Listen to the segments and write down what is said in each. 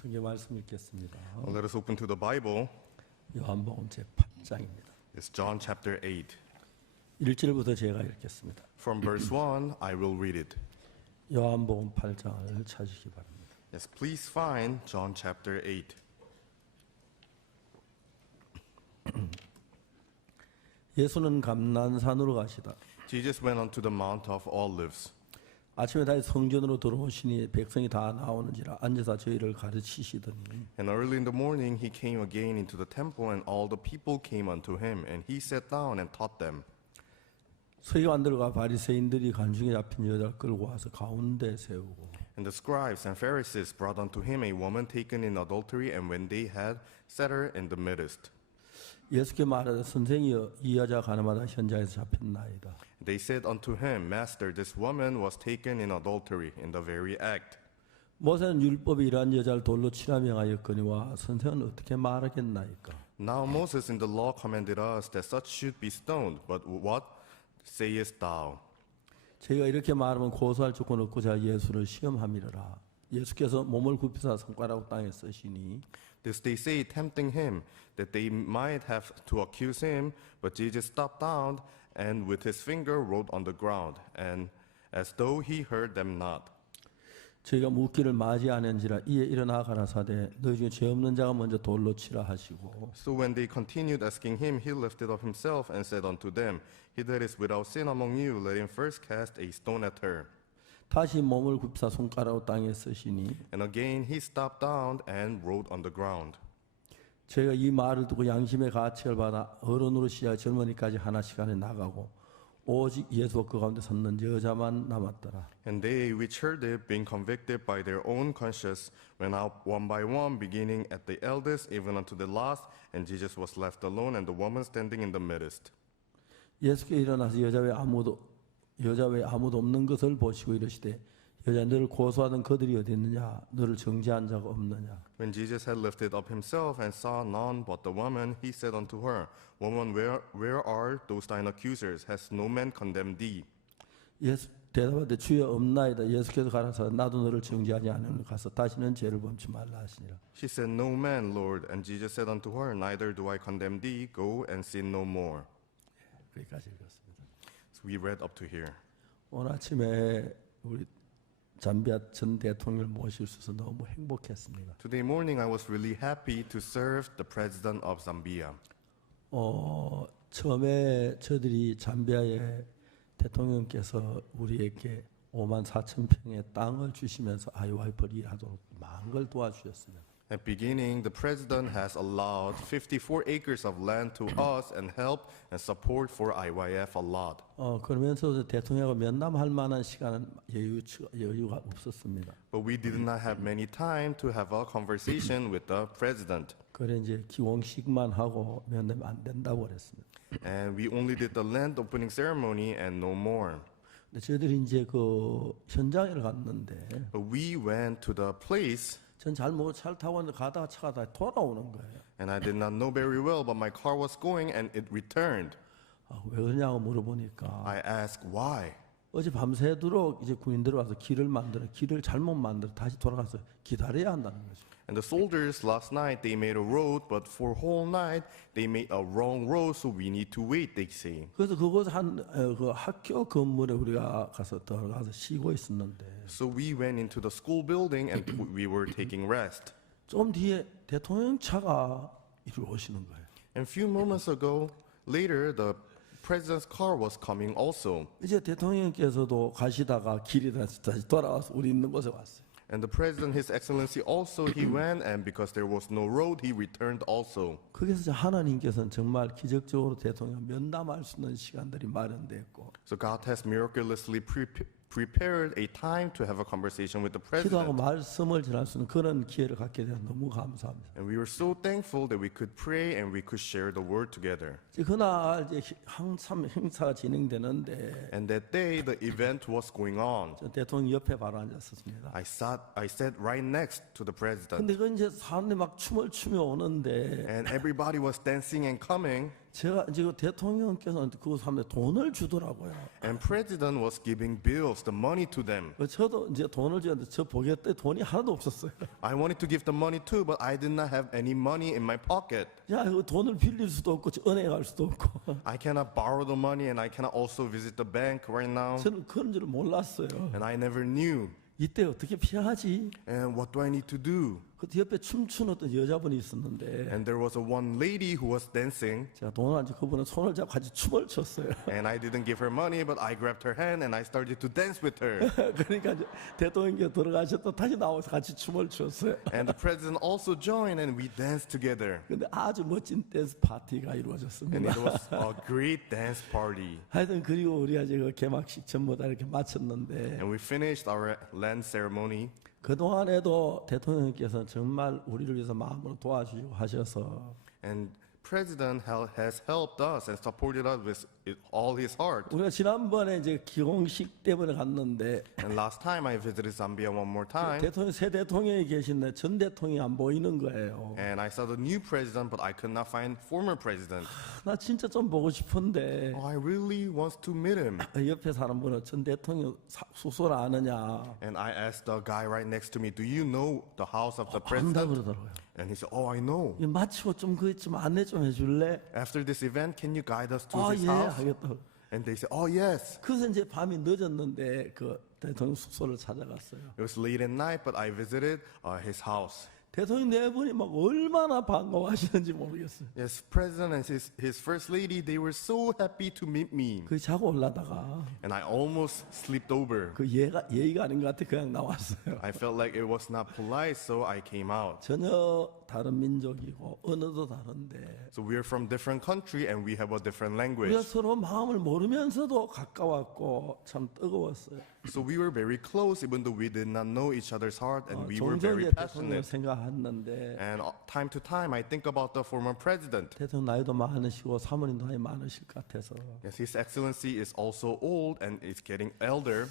성경 말씀 읽겠습니다. Let us open to the Bible. 요한복음 제8장입니다. It's John chapter 8. 1절부터 제가 읽겠습니다. From verse 1, I will read it. 요한복음 8장을 찾으시기 바랍니다. Yes, please find John chapter 8. 예수는 감난산으로 가시다. Jesus went on to the Mount of Olives. 아침에 다시 성전으로 들어오시니 백성이 다 나오는지라 앉아서 저희를 가르치시더니 And early in the morning he came again into the temple, and all the people came unto him, and he sat down and taught them. 서기관들과 바리새인들이 간중에 잡힌 여자를 끌고 와서 가운데 세우고 And the scribes and Pharisees brought unto him a woman taken in adultery, and when they had set her in the midst, 예수께 말하되 선생이여 이 여자 가늠하다 현장에서 잡혔나이다. they said unto him, Master, this woman was taken in adultery in the very act. 모세는 율법에 이러한 여자를 돌로 치라 명하였거니와 선생은 어떻게 말하겠나이까. Now Moses in the law commanded us that such should be stoned, but what sayest thou? 저희가 이렇게 말하면 고소할 조건 없고 자 예수를 시험함이라. 예수께서 몸을 굽히사 손가락을 땅에 쓰시니 This they say, tempting him, that they might have to accuse him. But Jesus stopped down, and with his finger wrote on the ground, and as though he heard them not. 저희가 묻기를 맞이하는지라 이에 일어나 가라사대 너희 중에 죄 없는 자가 먼저 돌로 치라 하시고 So when they continued asking him, he lifted up himself and said unto them, He that is without sin among you, let him first cast a stone at her. 다시 몸을 굽히사 손가락을 땅에 쓰시니 And again he stopped down and wrote on the ground. 저희가 이 말을 듣고 양심의 가책을 받아 어른으로 시작 젊은이까지 하나씩 안에 나가고 오직 예수와 그 가운데 섰는 여자만 남았더라. And they which heard it, being convicted by their own conscience, went out one by one, beginning at the eldest, even unto the last. And Jesus was left alone, and the woman standing in the midst. 예수께 일어나서 여자 외에 아무도 없는 것을 보시고 이르시되 여자 너를 고소하던 그들이 어디 있느냐 너를 정죄한 자가 없느냐. When Jesus had lifted up himself and saw none but the woman, he said unto her, Woman, where are those thine accusers? Has no man condemned thee? 예수 대답하되 주여 없나이다. 예수께서 가라사 나도 너를 정죄하지 않으니 가서 다시는 죄를 범치 말라 하시니라. She said, No man, Lord. And Jesus said unto her, Neither do I condemn thee. Go and sin no more. 거기까지 읽었습니다. So we read up to here. 오늘 아침에 우리 잠비아 전 대통령을 모실 수 있어서 너무 행복했습니다. Today morning, I was really happy to serve the president of Zambia. 처음에 저들이 잠비아의 대통령께서 우리에게 54,000평의 땅을 주시면서 IYF를 일하도록 많은 걸 도와주셨습니다. At beginning, the president has allowed 54 acres of land to us and help and support for IYF a lot. 그러면서 대통령과 면담할 만한 시간은 여유가 없었습니다. But we did not have many time to have a conversation with the president. 그래 이제 기원식만 하고 면담이 안 된다고 그랬습니다. And we only did the land opening ceremony and no more. 근데 저희들이 이제 그 현장에 갔는데 But we went to the place, 전 잘 모르고 차를 타고 가다가 차가 다 돌아오는 거예요. and I did not know very well, but my car was going and it returned. 왜 그러냐고 물어보니까 I asked why. 어제 밤새도록 이제 군인들이 와서 길을 잘못 만들어 다시 돌아가서 기다려야 한다는 거죠. And the soldiers last night, they made a road, but for whole night they made a wrong road, so we need to wait, they say. 그래서 그곳 그 학교 건물에 우리가 가서 들어가서 쉬고 있었는데 So we went into the school building and we were taking rest. 좀 뒤에 대통령 차가 이리로 오시는 거예요. And a few moments ago, later, the president's car was coming also. 이제 대통령께서도 가시다가 길이 다시 돌아와서 우리 있는 곳에 왔어요. And the president, His Excellency, also he went, and because there was no road, he returned also. 거기서 하나님께서는 정말 기적적으로 대통령 면담할 수 있는 시간들이 마련됐고 So God has miraculously prepared a time to have a conversation with the 기도하고 president. 말씀을 전할 수 있는 그런 기회를 갖게 되어 너무 감사합니다. And we were so thankful that we could pray and we could share the word together. 그날 이제 항상 행사가 진행되는데 And that day, the event was going on. 저 대통령 옆에 바로 앉았었습니다. I sat right next to the president. 근데 그 이제 사람들이 막 춤을 추며 오는데 And everybody was dancing and coming. 제가 지금 대통령께서는 그 사람들 돈을 주더라고요. And president was giving bills, the money to them. 저도 이제 돈을 주는데 저 보겠대 돈이 하나도 없었어요. I wanted to give the money too, but I did not have any money in my pocket. 야, 이거 돈을 빌릴 수도 없고 은행에 갈 수도 없고. I cannot borrow the money and I cannot also visit the bank right now. 저는 그런 줄 몰랐어요. And I never knew. 이때 어떻게 피하지? And what do I need to do? 그 옆에 춤추는 어떤 여자분이 있었는데 And there was a one lady who was dancing, 제가 돈을 안 주고 그분은 손을 잡고 같이 춤을 췄어요. and I didn't give her money, but I grabbed her hand and I started to dance with her. 그러니까 이제 대통령께서 들어가셨다 다시 나와서 같이 춤을 췄어요. And the president also joined and we danced together. 근데 아주 멋진 댄스 파티가 And 이루어졌습니다. it was a great dance party. 하여튼 그리고 우리가 지금 개막식 전부 다 이렇게 마쳤는데 And we finished our land ceremony. 그동안에도 대통령께서 정말 우리를 위해서 마음으로 도와주시고 하셔서 And president has helped us and supported us with all his heart. 우리가 지난번에 이제 기공식 때문에 갔는데 And last time I visited Zambia one more time, 대통령 새 대통령이 계신데 전 대통령이 안 보이는 거예요. and I saw the new president, but I could not find former president. 나 진짜 좀 보고 싶은데 Oh, I really want to meet him. 옆에 사는 분은 전 대통령 숙소를 아느냐 And I asked the guy right next to me, "Do you know the house of the 안다 president?" 그러더라고요. And he said, "Oh, I know. 이거 마치고 좀 그 좀 안내 좀 해줄래? After this event, can you guide us to 아 his 예 house?" 하겠다. And they said, "Oh, yes." 그래서 이제 밤이 늦었는데 그 대통령 숙소를 찾아갔어요. It was late at night, but I visited his house. 대통령 네 분이 막 얼마나 반가워하시는지 모르겠어요. Yes, president and his first lady, they were so happy to meet me. 그 자고 올라다가 And I almost slept over. 그 예의가 아닌 것 같아 그냥 나왔어요. I felt like it was not polite, so I came out. 전혀 다른 민족이고 언어도 다른데 So we are from different country and we have a different 우리가 language. 서로 마음을 모르면서도 가까웠고 참 뜨거웠어요. So we were very close even though we did not know each other's heart and we were 종종 very 이제 대통령을 passionate. 생각했는데 And time to time I think about the former president. 대통령 나이도 많으시고 사모님도 나이 많으실 것 같아서 Yes, His Excellency is also old and is getting elder.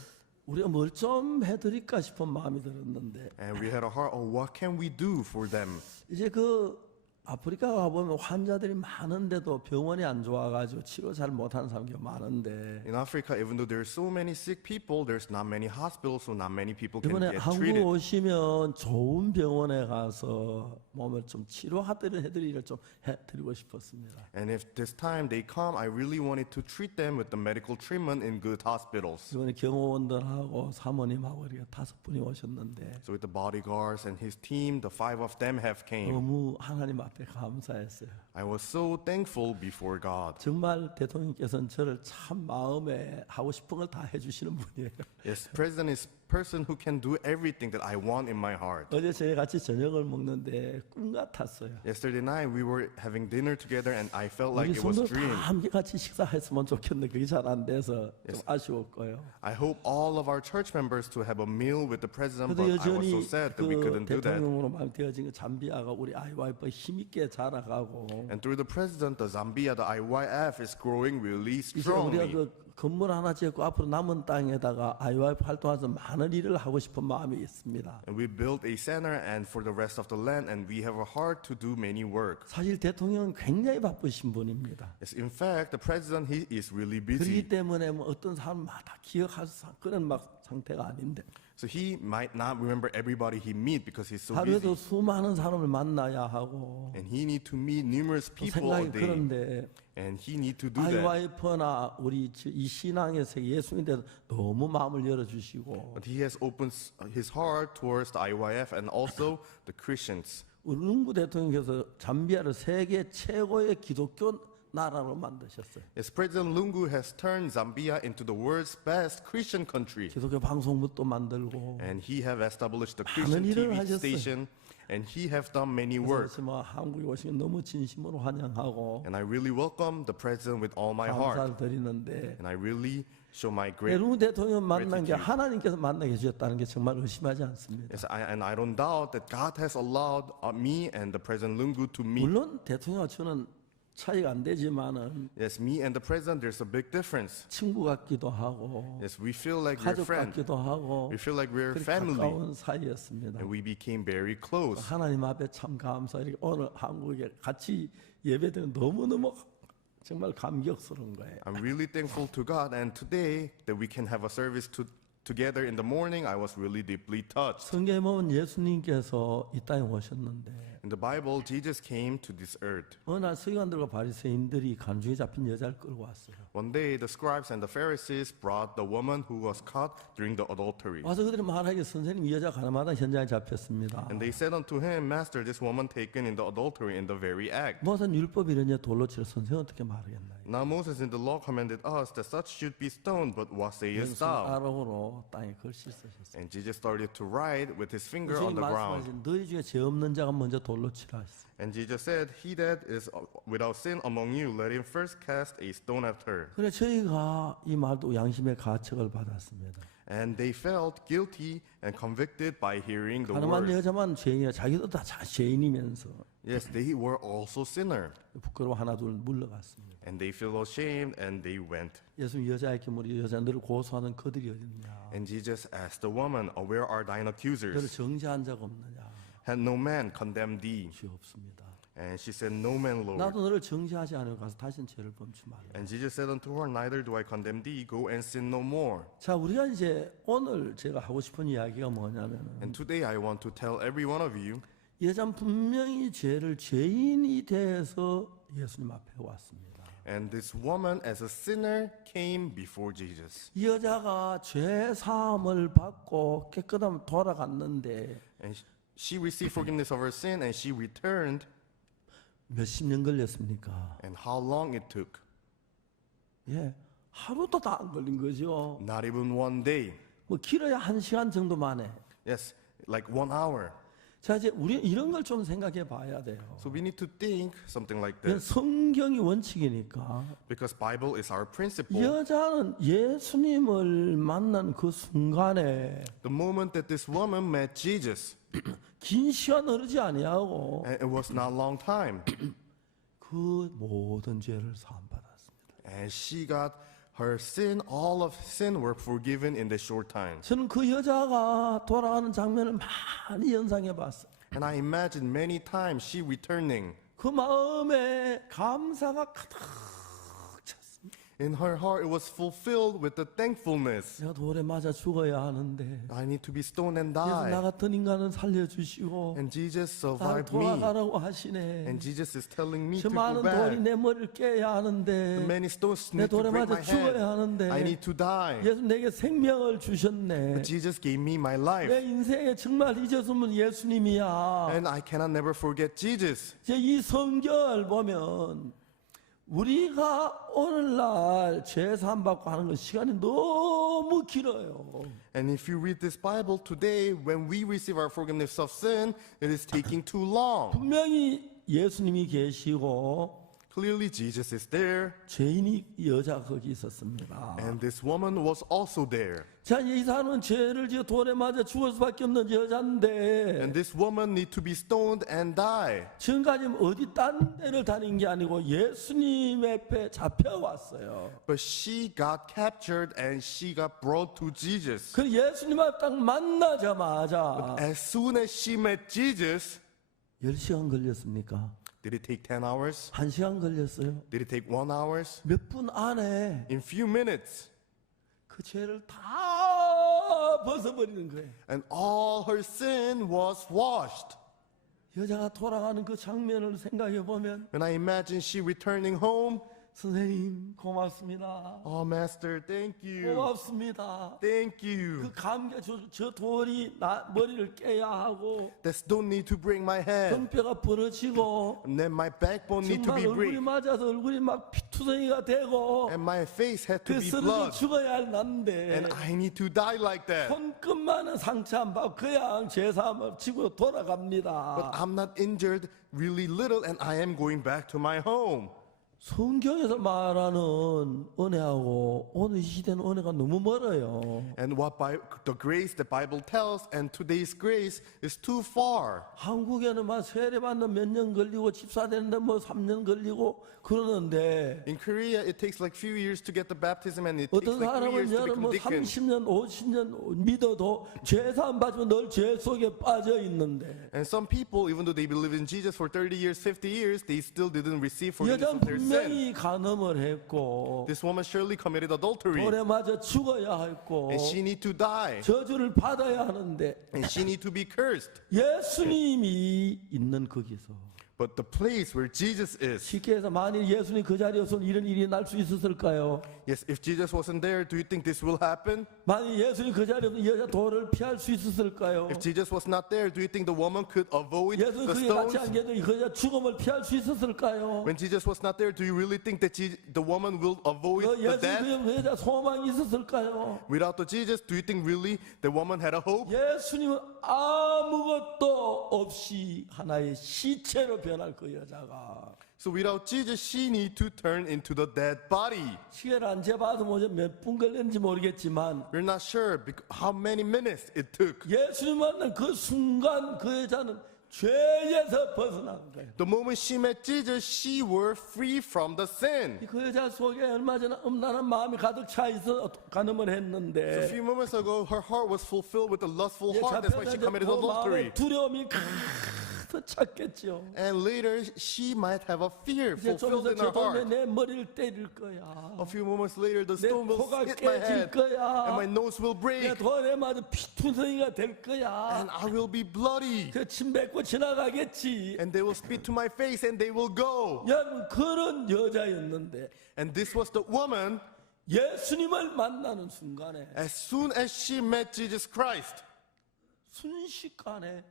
우리가 뭘 좀 해드릴까 싶은 마음이 들었는데 And we had a heart, oh, what can we do for them? 이제 그 아프리카 가보면 환자들이 많은데도 병원이 안 좋아가지고 치료 잘 못하는 사람이 많은데 In Africa, even though there are so many sick people, there's not many hospitals, so not many people can 이번에 get 한국 treated. 오시면 좋은 병원에 가서 몸을 좀 치료해드리기를 좀 해드리고 싶었습니다. And if this time they come, I really wanted to treat them with the medical treatment in good hospitals. 이번에 경호원들하고 사모님하고 이렇게 5분이 오셨는데 So with the bodyguards and his team, the 5 of them have came. 너무 하나님 앞에 감사했어요. I was so thankful before God. 정말 대통령께서는 저를 참 마음에 하고 싶은 걸 다 해주시는 분이에요. Yes, president is person who can do everything that I want in my heart. 어제 저희 같이 저녁을 먹는데 꿈 같았어요. Yesterday night we were having dinner together and I felt like 우리 it was 성도 다 dream. 함께 같이 식사했으면 좋겠는데 그게 잘 안 돼서 좀 아쉬웠고요. I hope all of our church members to have a meal with the president, 그래도 but I was 여전히 so sad that we 그 couldn't do that. 대통령으로 되어진 그 잠비아가 우리 아이와이프 힘있게 자라가고 And through the president, the Zambia, the IYF is growing really 이제 우리가 strongly. 그 건물 하나 짓고 앞으로 남은 땅에다가 아이와이프 활동해서 많은 일을 하고 싶은 마음이 있습니다. And we built a center and for the rest of the land, and we have a heart to do many work. 사실 대통령은 굉장히 바쁘신 분입니다. Yes, in fact, the president, he is really 그렇기 busy. 때문에 뭐 어떤 사람마다 기억할 그런 막 상태가 아닌데 So he might not remember everybody he meet because he's so 하루에도 busy. 수많은 사람을 만나야 하고 And he need to meet numerous 또 people a 생각이 day. 그런데 And he need to do that. 아이와이프나 우리 이 신앙의 세계 예수님에 대해서 너무 마음을 열어주시고 But he has opened his heart towards the IYF and also the Christians. 우리 lungu 대통령께서 잠비아를 세계 최고의 기독교 나라로 만드셨어요. Yes, President Lungu has turned Zambia into the world's best Christian country. 기독교 방송국도 만들고 And he have established the Christian 일을 TV 하셨어요. station. And he have done many work. 그래서 뭐 한국에 오시면 너무 진심으로 환영하고 And I really welcome the president with all my heart. 감사를 드리는데 And I really show my great lungu 대통령 만난 게 gratitude. 하나님께서 만나게 해주셨다는 게 정말 의심하지 않습니다. Yes, and I don't doubt that God has allowed me and the President Lungu to meet. 물론 대통령과 저는 차이가 안 되지만은 Yes, me and the president, there's a big difference. 친구 같기도 하고 Yes, we feel like we're 가족 friends. 같기도 하고 We feel like we're 그렇게 family. 가까운 사이였습니다. And we became very close. 하나님 앞에 참 감사. 이렇게 오늘 한국에 같이 예배드리는 너무너무 정말 감격스러운 거예요. I'm really thankful to God, and today that we can have a service together in the morning, I was really deeply touched. 성경에 보면 예수님께서 이 땅에 오셨는데 In the Bible, Jesus came to this earth. 어느 날 서기관들과 바리새인들이 간주에 잡힌 여자를 끌고 왔어요. One day, the scribes and the Pharisees brought the woman who was caught during the adultery. 와서 그들이 말하기를 선생님 이 여자 가나마다 현장에 잡혔습니다. And they said unto him, Master, this woman taken in the adultery in the very act. 모세는 율법이 이러냐 돌로 치러 선생 어떻게 말하겠나요? Now Moses in the law commanded us that such should be stoned, but what sayest thou? 손가락으로 땅에 글씨 쓰셨어요. And Jesus started to write with his finger on 주님 the ground. 말씀하신 너희 중에 죄 없는 자가 먼저 돌로 치라 하셨어요. And Jesus said, He that is without sin among you, let him first cast a stone at her. 그래 저희가 이 말도 양심의 가책을 받았습니다. And they felt guilty and convicted by hearing the 가나만 words. 여자만 죄인이야. 자기도 다 죄인이면서 Yes, they were also sinner. 부끄러워 하나 둘 물러갔습니다. And they feel ashamed and they went. 예수님 여자에게 물이 여자 너를 고소하는 그들이 어딨냐? And Jesus asked the woman, Where are thine 너를 accusers? 정죄한 자가 없느냐? Had no man condemned thee? 죄 없습니다. And she said, No man, Lord. 나도 너를 정죄하지 않으려 가서 다시는 죄를 범치 말라. And Jesus said unto her, Neither do I condemn thee, go and sin no more. 자, 우리가 이제 오늘 제가 하고 싶은 이야기가 뭐냐면은 And today I want to tell every one of you, 이 여자는 분명히 죄인이 돼서 예수님 앞에 왔습니다. and this woman as a sinner came before Jesus. 이 여자가 죄 사함을 받고 깨끗함을 돌아갔는데 And she received forgiveness of her sin and she returned. 몇십 년 걸렸습니까? And how long it took? 예, 하루도 다 안 걸린 거죠. Not even one day. 뭐 길어야 1시간 정도 만에. Yes, like 1 hour. 자, 이제 우리 이런 걸 좀 생각해 봐야 돼요. So we need to think something like 이건 this. 성경이 원칙이니까 Because Bible is our principle. 여자는 예수님을 만난 그 순간에 The moment that this woman met Jesus, 긴 시간 흐르지 아니하고 and it was not long time, 그 모든 죄를 사함받았습니다. and she got her sin, all of sin were forgiven in the short time. 저는 그 여자가 돌아가는 장면을 많이 연상해 봤어요. And I imagine many times she returning. 그 마음에 감사가 가득 찼습니다. In her heart, it was fulfilled with the thankfulness. 내가 돌에 맞아 죽어야 하는데 I need to be stoned and 예수 나 die. 같은 인간은 살려주시고 And Jesus 나를 survived me. 돌아가라고 하시네. And Jesus is telling me 저 to go 많은 돌이 back. 내 머리를 깨야 The 하는데 many stones 내 need to 돌에 break 맞아 my 죽어야 head. 하는데 I need to die. 예수 내게 생명을 주셨네. But Jesus gave me my 내 life. 인생에 정말 잊었으면 예수님이야. And I cannot never forget Jesus. 이제 이 성경을 보면 우리가 오늘날 죄 사함 받고 하는 건 시간이 너무 길어요. And if you read this Bible today, when we receive our forgiveness of sin, it is taking too long. 분명히 예수님이 계시고 Clearly, Jesus is there, 죄인이 여자 거기 있었습니다. and this woman was also there. 자, 이 사람은 죄를 지어 돌에 맞아 죽을 수밖에 없는 여자인데 And this woman need to be stoned and die. 지금까지 어디 딴 데를 다닌 게 아니고 예수님 앞에 잡혀왔어요. But she got captured and she got brought to Jesus. 그 예수님 앞에 딱 만나자마자 As soon as she met Jesus, 10시간 걸렸습니까? did it take 10 hours? 1시간 걸렸어요. Did it take 1 hour? 몇 분 안에 In few minutes. 그 죄를 다 벗어버리는 거예요. And all her sin was washed. 여자가 돌아가는 그 장면을 생각해 보면 When I imagine she returning home, 선생님 고맙습니다. oh, Master, thank you. 고맙습니다. Thank you. 그 감격 저 돌이 나 머리를 깨야 하고 That don't need to break my head. 등뼈가 부러지고 And then my backbone need to 정말 be 얼굴이 break. 맞아서 얼굴이 막 피투성이가 되고 And my face had to 그 be 쓰러져 blood. 죽어야 할 난데 And I need to die like that. 손끝만은 상처 안 받고 그냥 제사함을 치고 But 돌아갑니다. I'm not injured really little and I am going back to my home. 성경에서 말하는 은혜하고 오늘 이 시대는 은혜가 너무 멀어요. And the grace the Bible tells and today's grace is too far. 한국에는 막 세례받는 몇 년 걸리고 집사되는데 뭐 3년 걸리고 그러는데 In Korea, it takes like few years to get the baptism and it takes 어떤 like 3 사람은 years to 여러 become 뭐 deacon. 30년, 50년 믿어도 죄사 안 받으면 늘 죄 속에 빠져 있는데 And some people, even though they believe in Jesus for 30 years, 50 years, they still didn't receive forgiveness 여자는 of their 분명히 간음을 했고 This woman surely committed adultery, 돌에 맞아 죽어야 했고 and she need to die, 저주를 받아야 하는데 and she need to be cursed. 예수님이 있는 거기서 But the place where Jesus is, 쉽게 해서 만일 예수님 그 자리에 없으면 이런 일이 날 수 있었을까요? yes, if Jesus wasn't there, do you think this will happen? 만일 예수님 그 자리에 없으면 이 여자 돌을 피할 수 있었을까요? If Jesus was not there, do you think the woman could avoid 예수님 the 그에 같이 stones? 안 계셔도 그 여자 죽음을 피할 수 있었을까요? When Jesus was not there, do you really think that the woman will avoid the death? 예수님 그 여자 소망이 있었을까요? Without the Jesus, do you think really the woman had a hope? 예수님은 아무것도 없이 하나의 시체로 변할 그 여자가 So without Jesus, she need to turn into the dead body. 시계를 안 재봐도 몇 분 걸렸는지 모르겠지만 We're not sure how many minutes it took. 예수님 만난 그 순간 그 여자는 죄에서 벗어난 거예요. The moment she met Jesus, she were free from the sin. 그 여자 속에 얼마 전에 음란한 마음이 가득 차 있어 간음을 So a 했는데 few moments ago, her heart was fulfilled with a lustful 이제 heart. That's why she 잡혔는데 committed 그 마음에 adultery. 두려움이 가득 찼겠죠. And later, she might have a fear 이제 좀 fulfilled 있어 in her 저 돈에 heart. 내 머리를 때릴 거야. A few moments later, the 내 stone will 코가 hit my 깨질 head, 거야. and my nose will 내 break, 돈에 맞아 피투성이가 될 거야. and I will be bloody. 침 뱉고 지나가겠지. And they will spit to my face, and they will go. 여러분 그런 여자였는데 And this was the woman. 예수님을 만나는 순간에 As soon as she met Jesus Christ, 순식간에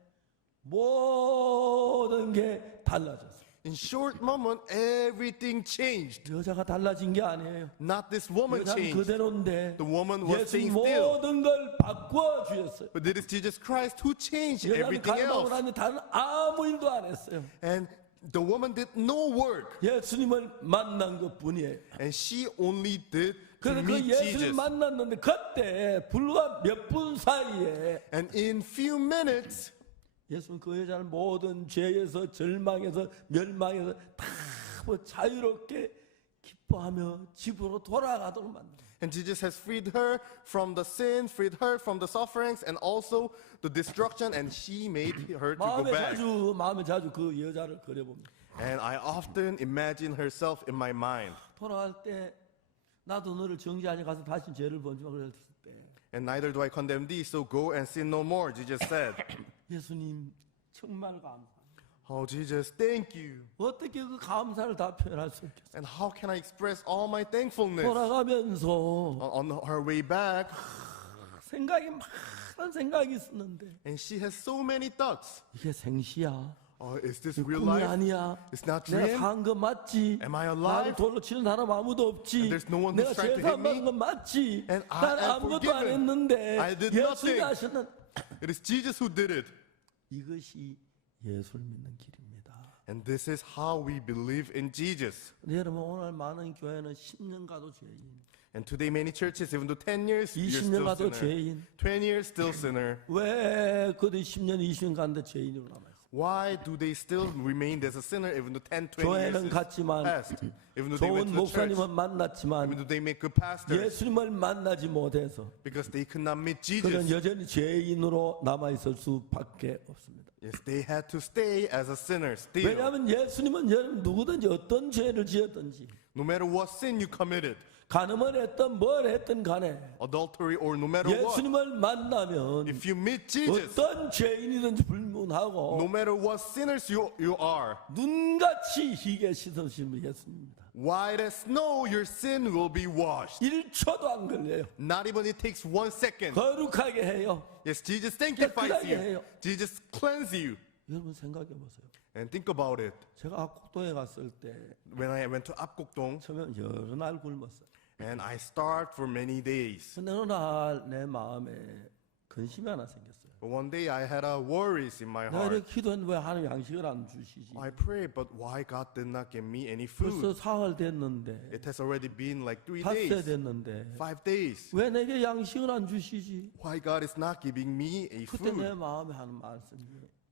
모든 게 달라졌어요. in short moment, everything changed. 여자가 달라진 게 아니에요. Not this woman 여자는 changed. 그대로인데 The woman was 예수님 staying still. 모든 걸 바꿔 주셨어요. But it is Jesus Christ who changed 여자는 everything 간음하고 else. 나니 다른 아무 일도 안 했어요. And the woman did no work. 예수님을 만난 것뿐이에요. And she only did to 그래서 그 meet 예수님 Jesus. 만났는데 그때 불과 몇 분 사이에 And in few minutes, 예수는 그 여자를 모든 죄에서 절망에서 멸망에서 다 자유롭게 기뻐하며 집으로 돌아가도록 만들어요. and Jesus has freed her from the sin, freed her from the sufferings, and also the destruction, and she made her to go back. 마음에 자주 그 여자를 그려봅니다. And I often imagine herself in my mind. 돌아갈 때 나도 너를 정죄하니 가서 다시 죄를 번지마 그랬을 때 And neither do I condemn thee, so go and sin no more, Jesus said. 예수님 정말 감사합니다. Oh, Jesus, thank you. 어떻게 그 감사를 다 표현할 수 있겠어요? And how can I express all my thankfulness? 돌아가면서 On her way back, 생각이 많은 생각이 있었는데 and she has so many thoughts. 이게 생시야? Is this real 꿈이 life? 아니야? It's not 내가 dream? 산 거 맞지? Am I 나를 alive? 돌로 치는 사람 아무도 없지? And there's no one 내가 who's trying to 제사 hit me? 받은 거 맞지? And I 난 am 아무것도 안 forgiven. 했는데 I did 예수님이 nothing. 하시는 It is Jesus who did it. 이것이 예수를 믿는 길입니다. And this is how we believe in Jesus. 여러분 오늘 많은 교회는 10년 가도 죄인, And today many churches, even though 10 years, you're 20년 still 가도 sinner. 죄인. 20 years, still sinner. 왜 그들 10년, 20년 갔는데 죄인으로 남아있어요? Why do they still remain as a sinner even though 10, 20 years 교회는 is 갔지만 passed? Even though they 좋은 went to the church, 목사님은 만났지만 even though they make good pastors, 예수님을 만나지 못해서 because they could not meet 그는 Jesus. 여전히 죄인으로 남아있을 수밖에 없습니다. Yes, they had to stay as a sinner still. 왜냐하면 예수님은 여러분 누구든지 어떤 죄를 지었든지 No matter what sin you committed, 간음을 했든 뭘 했든 간에 adultery or no matter what, 예수님을 만나면 if you meet Jesus, 어떤 죄인이든지 불문하고 no matter what sinners you are, 눈같이 희게 씻으시는 예수님입니다. white as snow, your sin will be washed. 1초도 안 걸려요. Not even it takes 1 second. 거룩하게 해요. Yes, Jesus sanctifies 깨끗하게 you. 해요. Jesus cleanses you. 여러분 생각해 보세요. And think about it. 제가 압곡동에 갔을 때 When I went to Apgokdong, 처음에 여러 날 굶었어요. and I starved for many days. 근데 어느 날 내 마음에 근심이 하나 생겼어요. But one day I had worries in my 내가 heart. 이렇게 기도했는데 왜 하나님 양식을 안 주시지? I prayed, but why God did not give me any 벌써 food? 사흘 됐는데 It has already been like 3 닷새 days, 됐는데 5 days. 왜 내게 양식을 안 주시지? Why God is not giving me a 그때 내 food? 마음에 하는 말씀이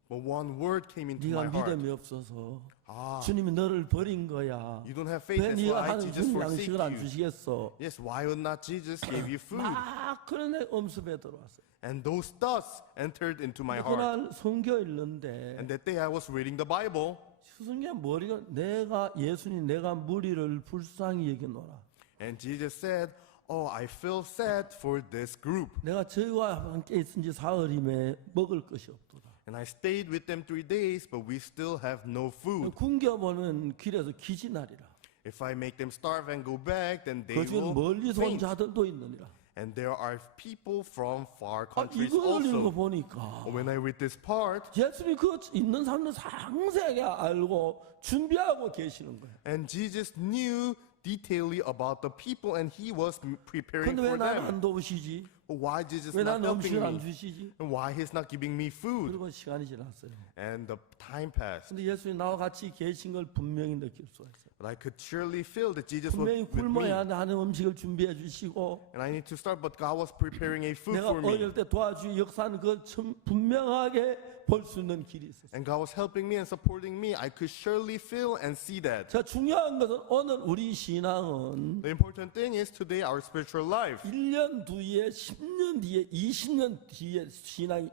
But one word came into 네가 my heart. 믿음이 없어서 Ah, 주님이 너를 버린 거야. you don't have faith, 왜 that's 네가 why 하는 Jesus 주님 forsake 양식을 안 you. 주시겠어? Yes, why would not Jesus give you food? 막 그런 내 엄습에 들어왔어요. And those thoughts entered into my heart. 그날 성경 읽는데 And that day I was reading the Bible. 스승의 머리가 내가 무리를 불쌍히 여기노라. And Jesus said, oh, I feel sad for this group. 내가 저희와 함께 있은 지 사흘임에 먹을 것이 없도다. And I stayed with them 3 days, but we still have no food. 굶겨보면 길에서 기진하리라. If I make them starve and go back, then they 그 중에 will 멀리서 온 faint. 자들도 있느니라. And there are people from far 아, countries 이걸 읽어 also. 보니까 When I read this part, 예수님이 그 있는 사람들 상세하게 알고 준비하고 계시는 거예요. and Jesus knew detailedly about the people, and he was preparing 근데 왜 for 나는 them. 안 도우시지? Why Jesus 왜 not 나는 helping 음식을 안 me? 주시지? And why he's not giving me food? 그리고 시간이 지났어요. And the time passed. 근데 예수님이 나와 같이 계신 걸 분명히 느낄 수가 있어요. But I could surely feel that Jesus was 분명히 with me. 굶어야 하는 음식을 준비해 주시고 And I need to start, but God was preparing a food 내가 for me. 어릴 때 도와준 역사는 그 분명하게 볼 수 있는 길이 있었어요. And God was helping me and supporting me. I could surely feel and see that. 자, 중요한 것은 오늘 우리 신앙은 The important thing is today our spiritual life. 1년 뒤에 10년 뒤에 20년 뒤에 신앙이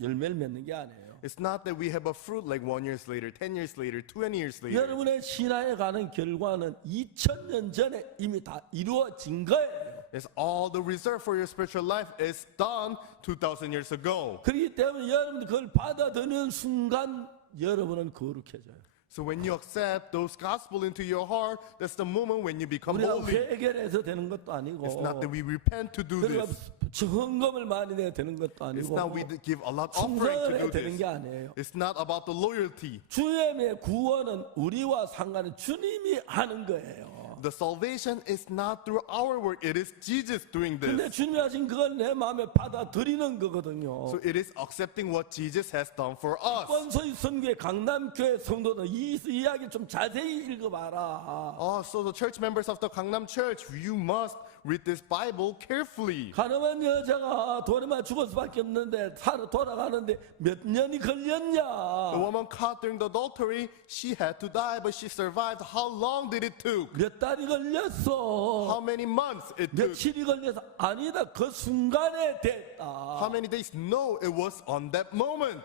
열매를 맺는 게 아니에요. It's not that we have a fruit like 1 year later, 10 years later, 20 years later. 여러분의 신앙에 가는 결과는 2000년 전에 이미 다 이루어진 거예요. It's all the reserve for your spiritual life is done 2,000 years ago. 그렇기 때문에 여러분들 그걸 받아들이는 순간 여러분은 거룩해져요. So when you accept those gospel into your heart, that's the moment when you become 우리가 holy. 회개해서 되는 것도 아니고 It's not that we repent to do 그리고 this. 헌금을 많이 내야 되는 것도 It's 아니고 not we give a lot offering to 충성을 해야 do 되는 this. 게 아니에요. It's not about the loyalty. 주님의 구원은 우리와 상관은 주님이 하는 거예요. The salvation is not through our work. It is Jesus doing 근데 this. 주님이 하신 그걸 내 마음에 받아들이는 거거든요. So it is accepting what Jesus has done for us. 권서희 선교회 강남교회 성도들 이 이야기 좀 자세히 읽어봐라. Oh, so the church members of the Gangnam Church, you must read this Bible carefully. 가늠한 여자가 돌에 맞아 죽을 수밖에 없는데 돌아가는데 몇 년이 The 걸렸냐? woman caught during the adultery, she had to die, but she survived. How long did it take? 몇 달이 걸렸어? How many months it took? 며칠이 걸려서 아니다. 그 순간에 됐다. How many days? No, it was on that moment.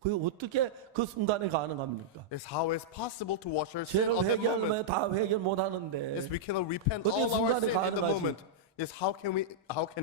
그게 어떻게 그 순간에 가능합니까? It's how it's possible to wash our sin 죄를 on that moment. 회개하면 다 해결 못 하는데. Yes, we cannot repent 어떻게 all our 순간에 sin in the 가능하지? moment. Yes, how can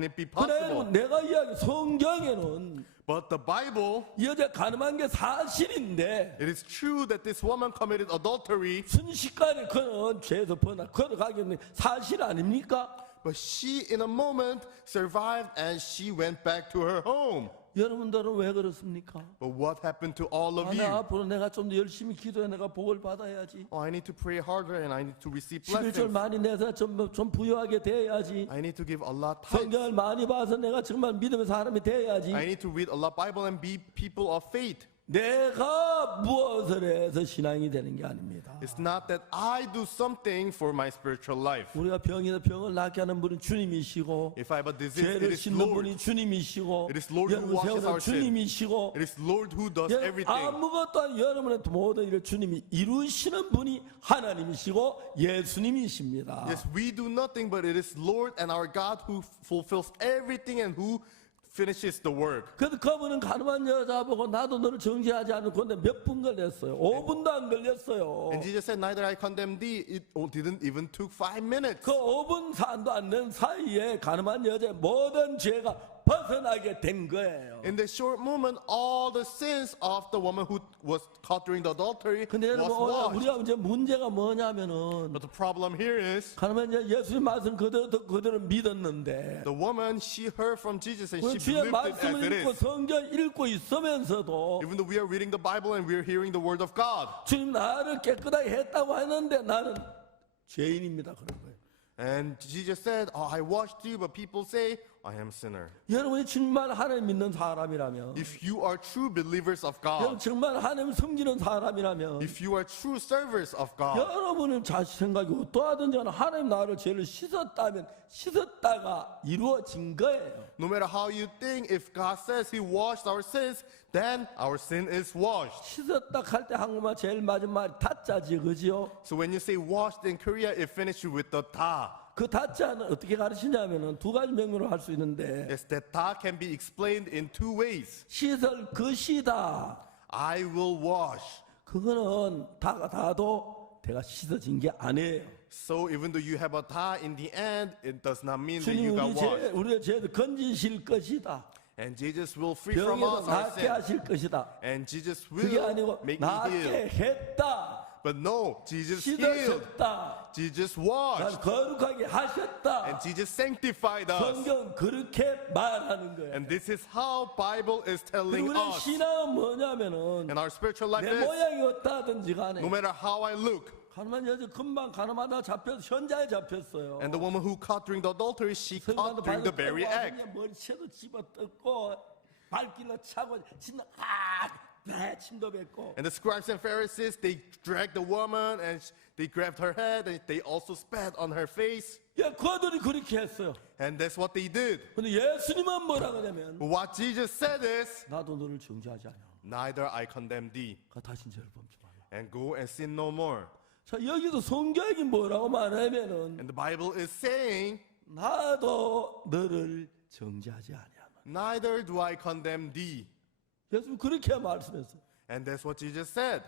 it be 그래 possible? 내가 이야기 성경에는 But the Bible, 이 여자 가늠한 게 사실인데 it is true that this woman committed adultery, 순식간에 그는 죄에서 걸어가게 된 사실 아닙니까? but she in a moment survived and she went back to her home. 여러분들은 왜 그렇습니까? But what happened to all of 나 you? 앞으로 내가 좀 더 열심히 기도해 내가 복을 받아야지. Oh, I need to pray harder and I need to receive 11절 blessings. 많이 내서 좀 부유하게 돼야지. I need to give Allah tithes. 성경을 많이 봐서 내가 정말 믿음의 사람이 돼야지. I need to read Allah Bible and be people of faith. 내가 무엇을 해서 신앙이 되는 게 아닙니다. It's not that I do something for my spiritual life. 우리가 병을 낫게 하는 분은 주님이시고 If I have a disease, it 죄를 is 씻는 Lord. 분이 주님이시고 It is Lord who 여러분 washes 세우는 our sin. 주님이시고 It is Lord who does 여러분 everything. 아무것도 아닌 여러분의 모든 일을 주님이 이루시는 분이 하나님이시고 예수님이십니다. Yes, we do nothing, but it is Lord and our God who fulfills everything and who finishes the work. 그래서 그분은 가늠한 여자 보고 나도 너를 정죄하지 않을 건데 몇 분 걸렸어요. 5분도 안 걸렸어요. And Jesus said, neither I condemn thee. It didn't even took 5 minutes. 그 5분 산도 안 된 사이에 가늠한 여자의 모든 죄가 벗어나게 된 거예요. In this short moment, all the sins of the woman who was caught during the adultery 근데 was 여러분 washed. 우리가 이제 문제가 뭐냐면은 But the problem here is 가늠한 예수님 말씀 그들은 믿었는데 the woman, she heard from Jesus and she 주의 believed it as 말씀을 it 읽고 is. 성경 읽고 있으면서도 Even though we are reading the Bible and we are hearing the word of God. 주님 나를 깨끗하게 했다고 하는데 나는 죄인입니다 그런 거예요. And Jesus said, oh, I washed you, but people say, I am sinner. 여러분이 정말 하나님 믿는 사람이라면 If you are true believers of 여러분 God, 정말 하나님 섬기는 사람이라면 if you are true servers of God, 여러분은 자신 생각이 어떠하든지 하나님 나를 죄를 씻었다면 씻었다가 이루어진 거예요. no matter how you think, if God says He washed our sins, then our sin is washed. 씻었다 할 때 한국말 제일 맞은 말이 타짜지 그죠? So when you say washed in Korea, it finishes with the ta. 그 타짜는 어떻게 가르치냐면은 두 가지 명령으로 할 수 있는데 Yes, that ta can be explained in 2 ways. 씻을 것이다. I will wash. 그거는 다가 다도 내가 씻어진 게 아니에요. So even though you have a tie in the end, it does not mean that 주님 you got washed. 우리의 죄를 건지실 것이다. And Jesus will free from 병에서 us our 낫게 sin. 하실 것이다. And Jesus 그게 will 아니고 make me 낫게 heal. 했다. But no, Jesus healed. 씻으셨다. Jesus 난 washed. 거룩하게 하셨다. And Jesus sanctified us. 성경 그렇게 말하는 거예요. And this is how Bible is telling 우리 us. 신앙은 뭐냐면은 And our spiritual life 내 is, 모양이 어떠하든지 간에 no matter how I look. 가늠한 여자 금방 가늠하다 잡혀서 현장에 잡혔어요. And the woman who caught during the adultery, she 성관도 caught during the very act. 머리채도 집어 뜯고 발길로 차고 침 침도 뱉고. And the scribes and Pharisees, they dragged the woman and they grabbed her head and they also spat on her face. 예, 그들이 그렇게 했어요. And that's what they did. 근데 예수님은 뭐라 그러냐면 But what Jesus said is, 나도 너를 정죄하지 않아. neither I condemn thee, 가 다신 죄를 범치 말라. and go and sin no more. 자, 여기도 성경이 뭐라고 말하면은 And the Bible is saying, 나도 너를 정죄하지 아니하노. neither do I condemn thee. 예수님 그렇게 말씀했어요. And that's what Jesus said.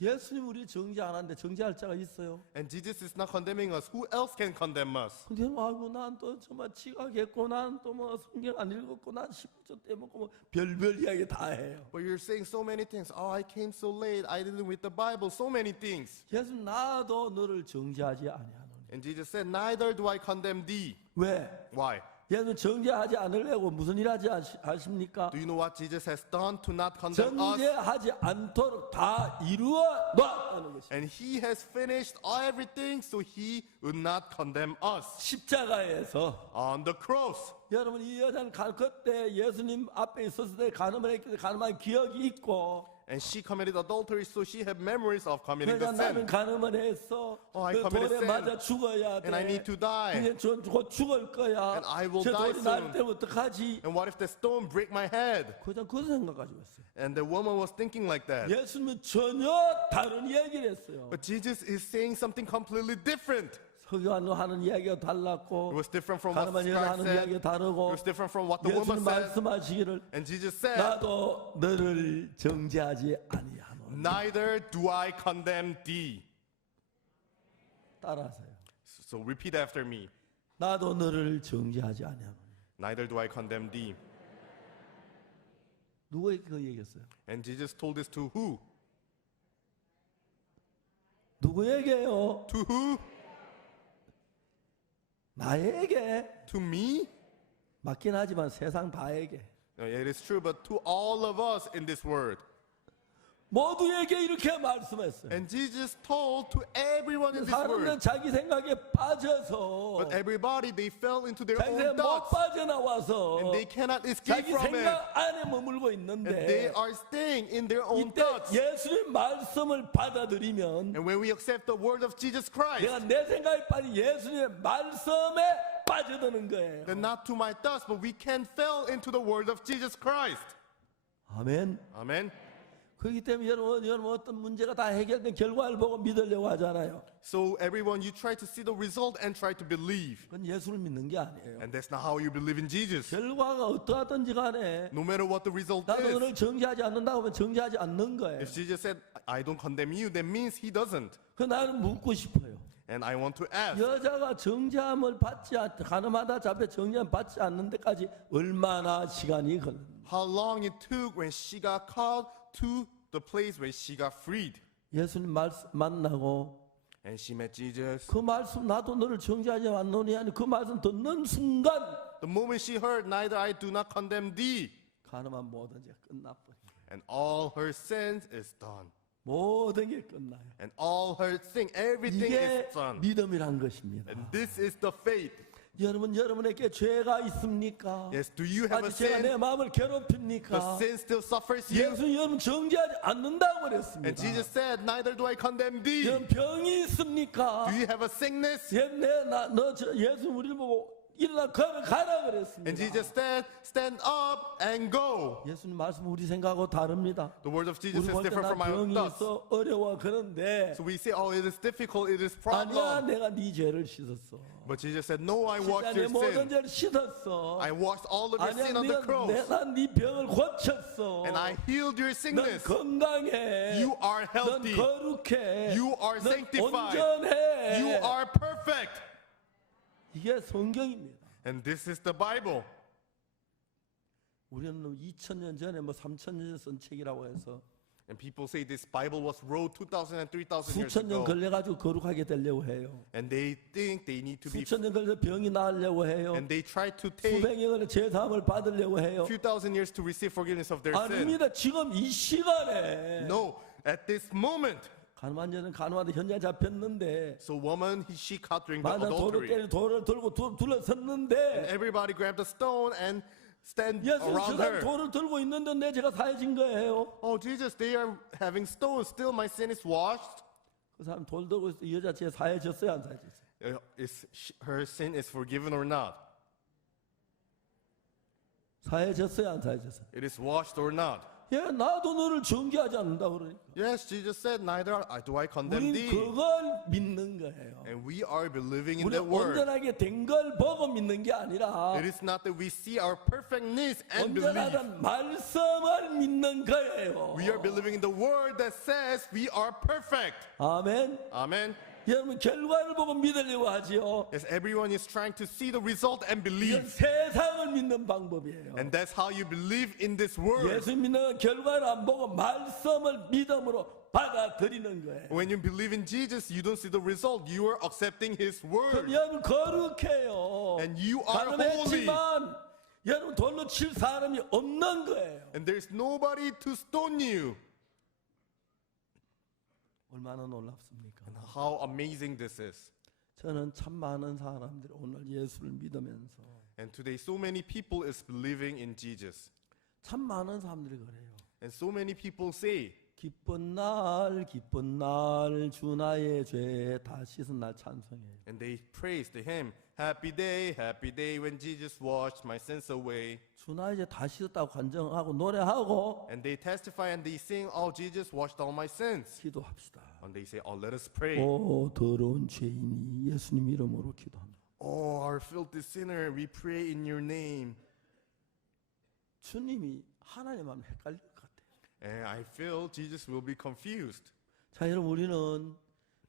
예수님 우리 정죄 안 하는데 정죄할 자가 있어요. And Jesus is not condemning us. Who else can condemn us? 근데 아이고 난 또 정말 지각했고 난 또 뭐 성경 안 읽었고 난 10조 떼먹고 뭐 별별 이야기 다 해요. But you're saying so many things. Oh, I came so late. I didn't read the Bible. So many things. 예수님 나도 너를 정죄하지 아니하노니. And Jesus said, neither do I condemn thee. 왜? Why? 예수님 정죄하지 않으려고 무슨 일 하지 아십니까? Do you know what Jesus has done to not condemn us? 정죄하지 않도록 다 이루어 놨다는 것이. And he has finished everything so he would not condemn us. 십자가에서 On the cross. 여러분 이 여자는 그때 예수님 앞에 있었을 때 가늠을 했기 때문에 가늠한 기억이 있고 And she committed adultery, so she had memories of committing 그러니까 the 나는 sin. 가늠을 했어. Oh, I 그 committed 돌에 sin. 맞아 죽어야 돼. And I need to die. 이제 곧 죽을 거야. And I will 저 die 돌이 날 soon. 때면 어떡하지? And what if the stone break my head? 그냥 그 생각 가지고 있어요. And the woman was thinking like that. 예수님은 전혀 다른 얘기를 했어요. But Jesus is saying something completely different. 서기관로 하는 이야기가 It 달랐고 was different from what 가늠한 the 여자 scribe 하는 said. 이야기가 It 다르고 was different from what the woman 예수님 said. 말씀하시기를 And Jesus said, 나도 너를 정죄하지 아니하노. neither do I condemn thee. 따라하세요. So repeat after me. 나도 너를 정죄하지 아니하노. Neither do I condemn thee. 누구에게 그 얘기했어요? And Jesus told this to who? 누구에게요? To who? 나에게 To me? 맞긴 하지만 세상 다에게 No, it is true, but to all of us in this world. 모두에게 이렇게 말씀했어요. And Jesus told to everyone in this 사람들은 world. 자기 생각에 빠져서 But everybody, they fell into their 자기 own 생각 못 thoughts. 빠져나와서 And they cannot escape 자기 from it. 생각 안에 머물고 And they 있는데 are staying in their own 이때 thoughts. 예수님 말씀을 받아들이면 And when we accept the word of Jesus Christ, 내가 내 생각에 빠진 예수님의 말씀에 빠져드는 거예요. then not to my thoughts, but we can fall into the word of Jesus Christ. 아멘. Amen. 그렇기 때문에 여러분 어떤 문제가 다 해결된 결과를 보고 믿으려고 하잖아요. So everyone, you try to see the result and try to believe. 그건 예수를 믿는 게 아니에요. And that's not how you believe in Jesus. 결과가 어떠하든지 간에 No matter what the result 나도 is, 너를 정죄하지 않는다고 하면 정죄하지 않는 거예요. if Jesus said, I don't condemn you, that means he doesn't. 그 나는 묻고 싶어요. And I want to ask, 여자가 정죄함을 받지 가늠하다 잡혀 정죄함 받지 않는 데까지 얼마나 시간이 걸렸나? how long it took when she got called to the place where she got freed. 예수님 만나고 And she met Jesus. 그 말씀 나도 너를 정죄하지 않노니 하니 그 말씀 듣는 순간 The moment she heard, neither I do not condemn thee. 가늠한 모든 죄 끝나버린 거예요. And all her sins is done. 모든 게 끝나요. And all her sin, everything 이게 is done. 믿음이란 것입니다. And this is the faith. 여러분에게 죄가 있습니까? Yes, do you have a 아직 죄가 내 sin? 마음을 The 괴롭힙니까? sin still suffers you? 예수 여러분 정죄하지 않는다고 And 그랬습니다. Jesus said, neither do I condemn thee. 여러분 병이 있습니까? Do you have a sickness? 예수 우리를 보고 일어나 걸어가라 And 그랬습니다. Jesus said, stand up and go. 예수님 말씀 우리 생각하고 다릅니다. The word of Jesus 우리 is 볼 때 different 나 from our 병이 thoughts. 있어 어려워 그런데 So we say, oh, it is difficult, it is 아니야 problem. 내가 네 죄를 씻었어. But Jesus said, no, I washed 내 your 모든 sin. 죄를 씻었어. I washed all of your 아니야 sin on the cross. 내가 네 병을 고쳤어. And I healed your 넌 sickness. 건강해. You are 넌 healthy. 거룩해. You are 넌 sanctified. 온전해. You are perfect. 이게 성경입니다. And this is the Bible. 우리는 2000년 전에 뭐 3000년 전 쓴 책이라고 해서 And people say this Bible was wrote 2,000 and 3,000 years 수천 년 ago. 걸려가지고 거룩하게 되려고 해요. And they think they need to be, 수천 년 걸려 병이 나으려고 해요. and they try to take 수백 년 걸려 죄사함을 받으려고 해요. a few thousand years to receive forgiveness of their sin. 아닙니다. 지금 이 시간에 No, at this moment. 가늠한 자는 가늠하다 현장 잡혔는데 So woman, she caught during the 만약 돌을 adultery. 때려 돌을 들고 둘러섰는데 Everybody grabbed a stone and stand 예수님 저 around 사람 her. 돌을 들고 있는데 내 죄가 사해진 거예요. Oh, Jesus, they are having stones. Still my sin is washed. 그 사람 돌 들고 있을 때 여자 죄 사해졌어요 안 사해졌어요? Her sin is forgiven or not? 사해졌어요 안 사해졌어요? It is washed or not? 예, 나도 너를 정죄하지 않는다 그러니까. Yes, Jesus said, neither do I condemn 우린 thee. 그걸 믿는 거예요. And we are believing in 우리 that word. 온전하게 된 걸 보고 믿는 게 아니라 It is not that we see our perfectness and believe. 온전하다는 말씀을 믿는 거예요. We are believing in the word that says we are perfect. 아멘. Amen. 여러분 결과를 보고 믿으려고 하지요. Yes, everyone is trying to see the result and 이건 believe. 세상을 믿는 방법이에요. And that's how you believe in this word. 예수 믿는 결과를 안 보고 말씀을 믿음으로 받아들이는 거예요. When you believe in Jesus, you don't see the result. You are accepting his word. 그럼 여러분 거룩해요. And you are holy. 가늠했지만 여러분 돌로 칠 사람이 없는 거예요. And there's nobody to stone you. 얼마나 놀랍습니까? And how amazing this is. 저는 참 많은 사람들이 오늘 예수를 믿으면서 And today, so many people is believing in Jesus. 참 많은 사람들이 그래요. And so many people say, 기쁜 날 주 나의 죄 다 씻은 날 찬송해요. and they praise the hymn, happy day when Jesus washed my sins away. 주 나의 죄 다 씻었다고 간증하고 노래하고 And they testify and they sing, oh, Jesus washed all my sins. 기도합시다. And they say, oh, let us pray. 오 더러운 죄인이 예수님 이름으로 기도합니다. Oh, our filthy sinner, we pray in your name. 주님이 하나님 하면 헷갈릴 것 같아요. And I feel Jesus will be confused. 자 여러분 우리는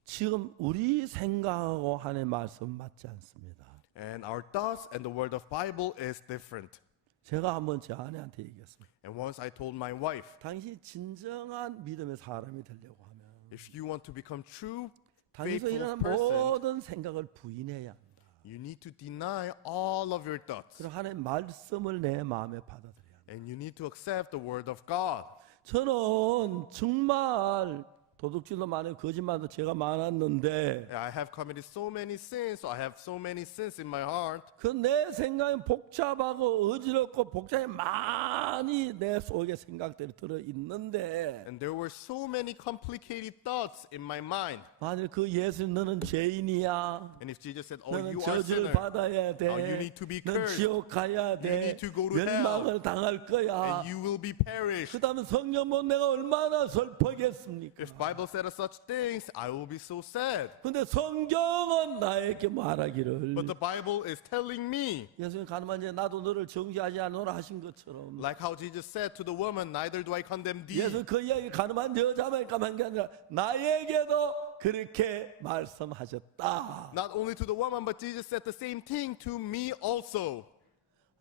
지금 우리 생각하고 하나님의 말씀 맞지 않습니다. And our thoughts and the word of Bible is different. 제가 한번 제 아내한테 얘기했습니다. And once I told my wife, 당신이 진정한 믿음의 사람이 되려고 하면 if you want to become true, 당신에서 faithful 일어난 person, 모든 생각을 부인해야 한다. you need to deny all of your thoughts. 그리고 하나님의 말씀을 내 마음에 받아들여야 한다. And you need to accept the word of God. 저는 정말 도둑질도 많고 거짓말도 제가 많았는데 I have committed so many sins, so I have so many sins in my heart. 그 내 생각이 복잡하고 어지럽고 복잡해 많이 내 속에 생각들이 들어 있는데 And there were so many complicated thoughts in my mind. 만일 그 예수님 너는 죄인이야. And if Jesus said, oh, 너는 you are 저주를 sinner, 받아야 돼. you need to be 넌 cursed. 지옥 가야 돼. You need to go to 멸망을 당할 거야. and you will be perished. 그 다음에 성경 보면 내가 얼마나 슬퍼겠습니까? If Bible said of such things, I will be so sad. 근데 성경은 나에게 말하기를 But the Bible is telling me, 예수님 가늠한 자 나도 너를 정죄하지 않노라 하신 것처럼 like how Jesus said to the woman, neither do I condemn thee. 예수 그 이야기 가늠한 여자만 까만 게 아니라 나에게도 그렇게 말씀하셨다. Not only to the woman, but Jesus said the same thing to me also.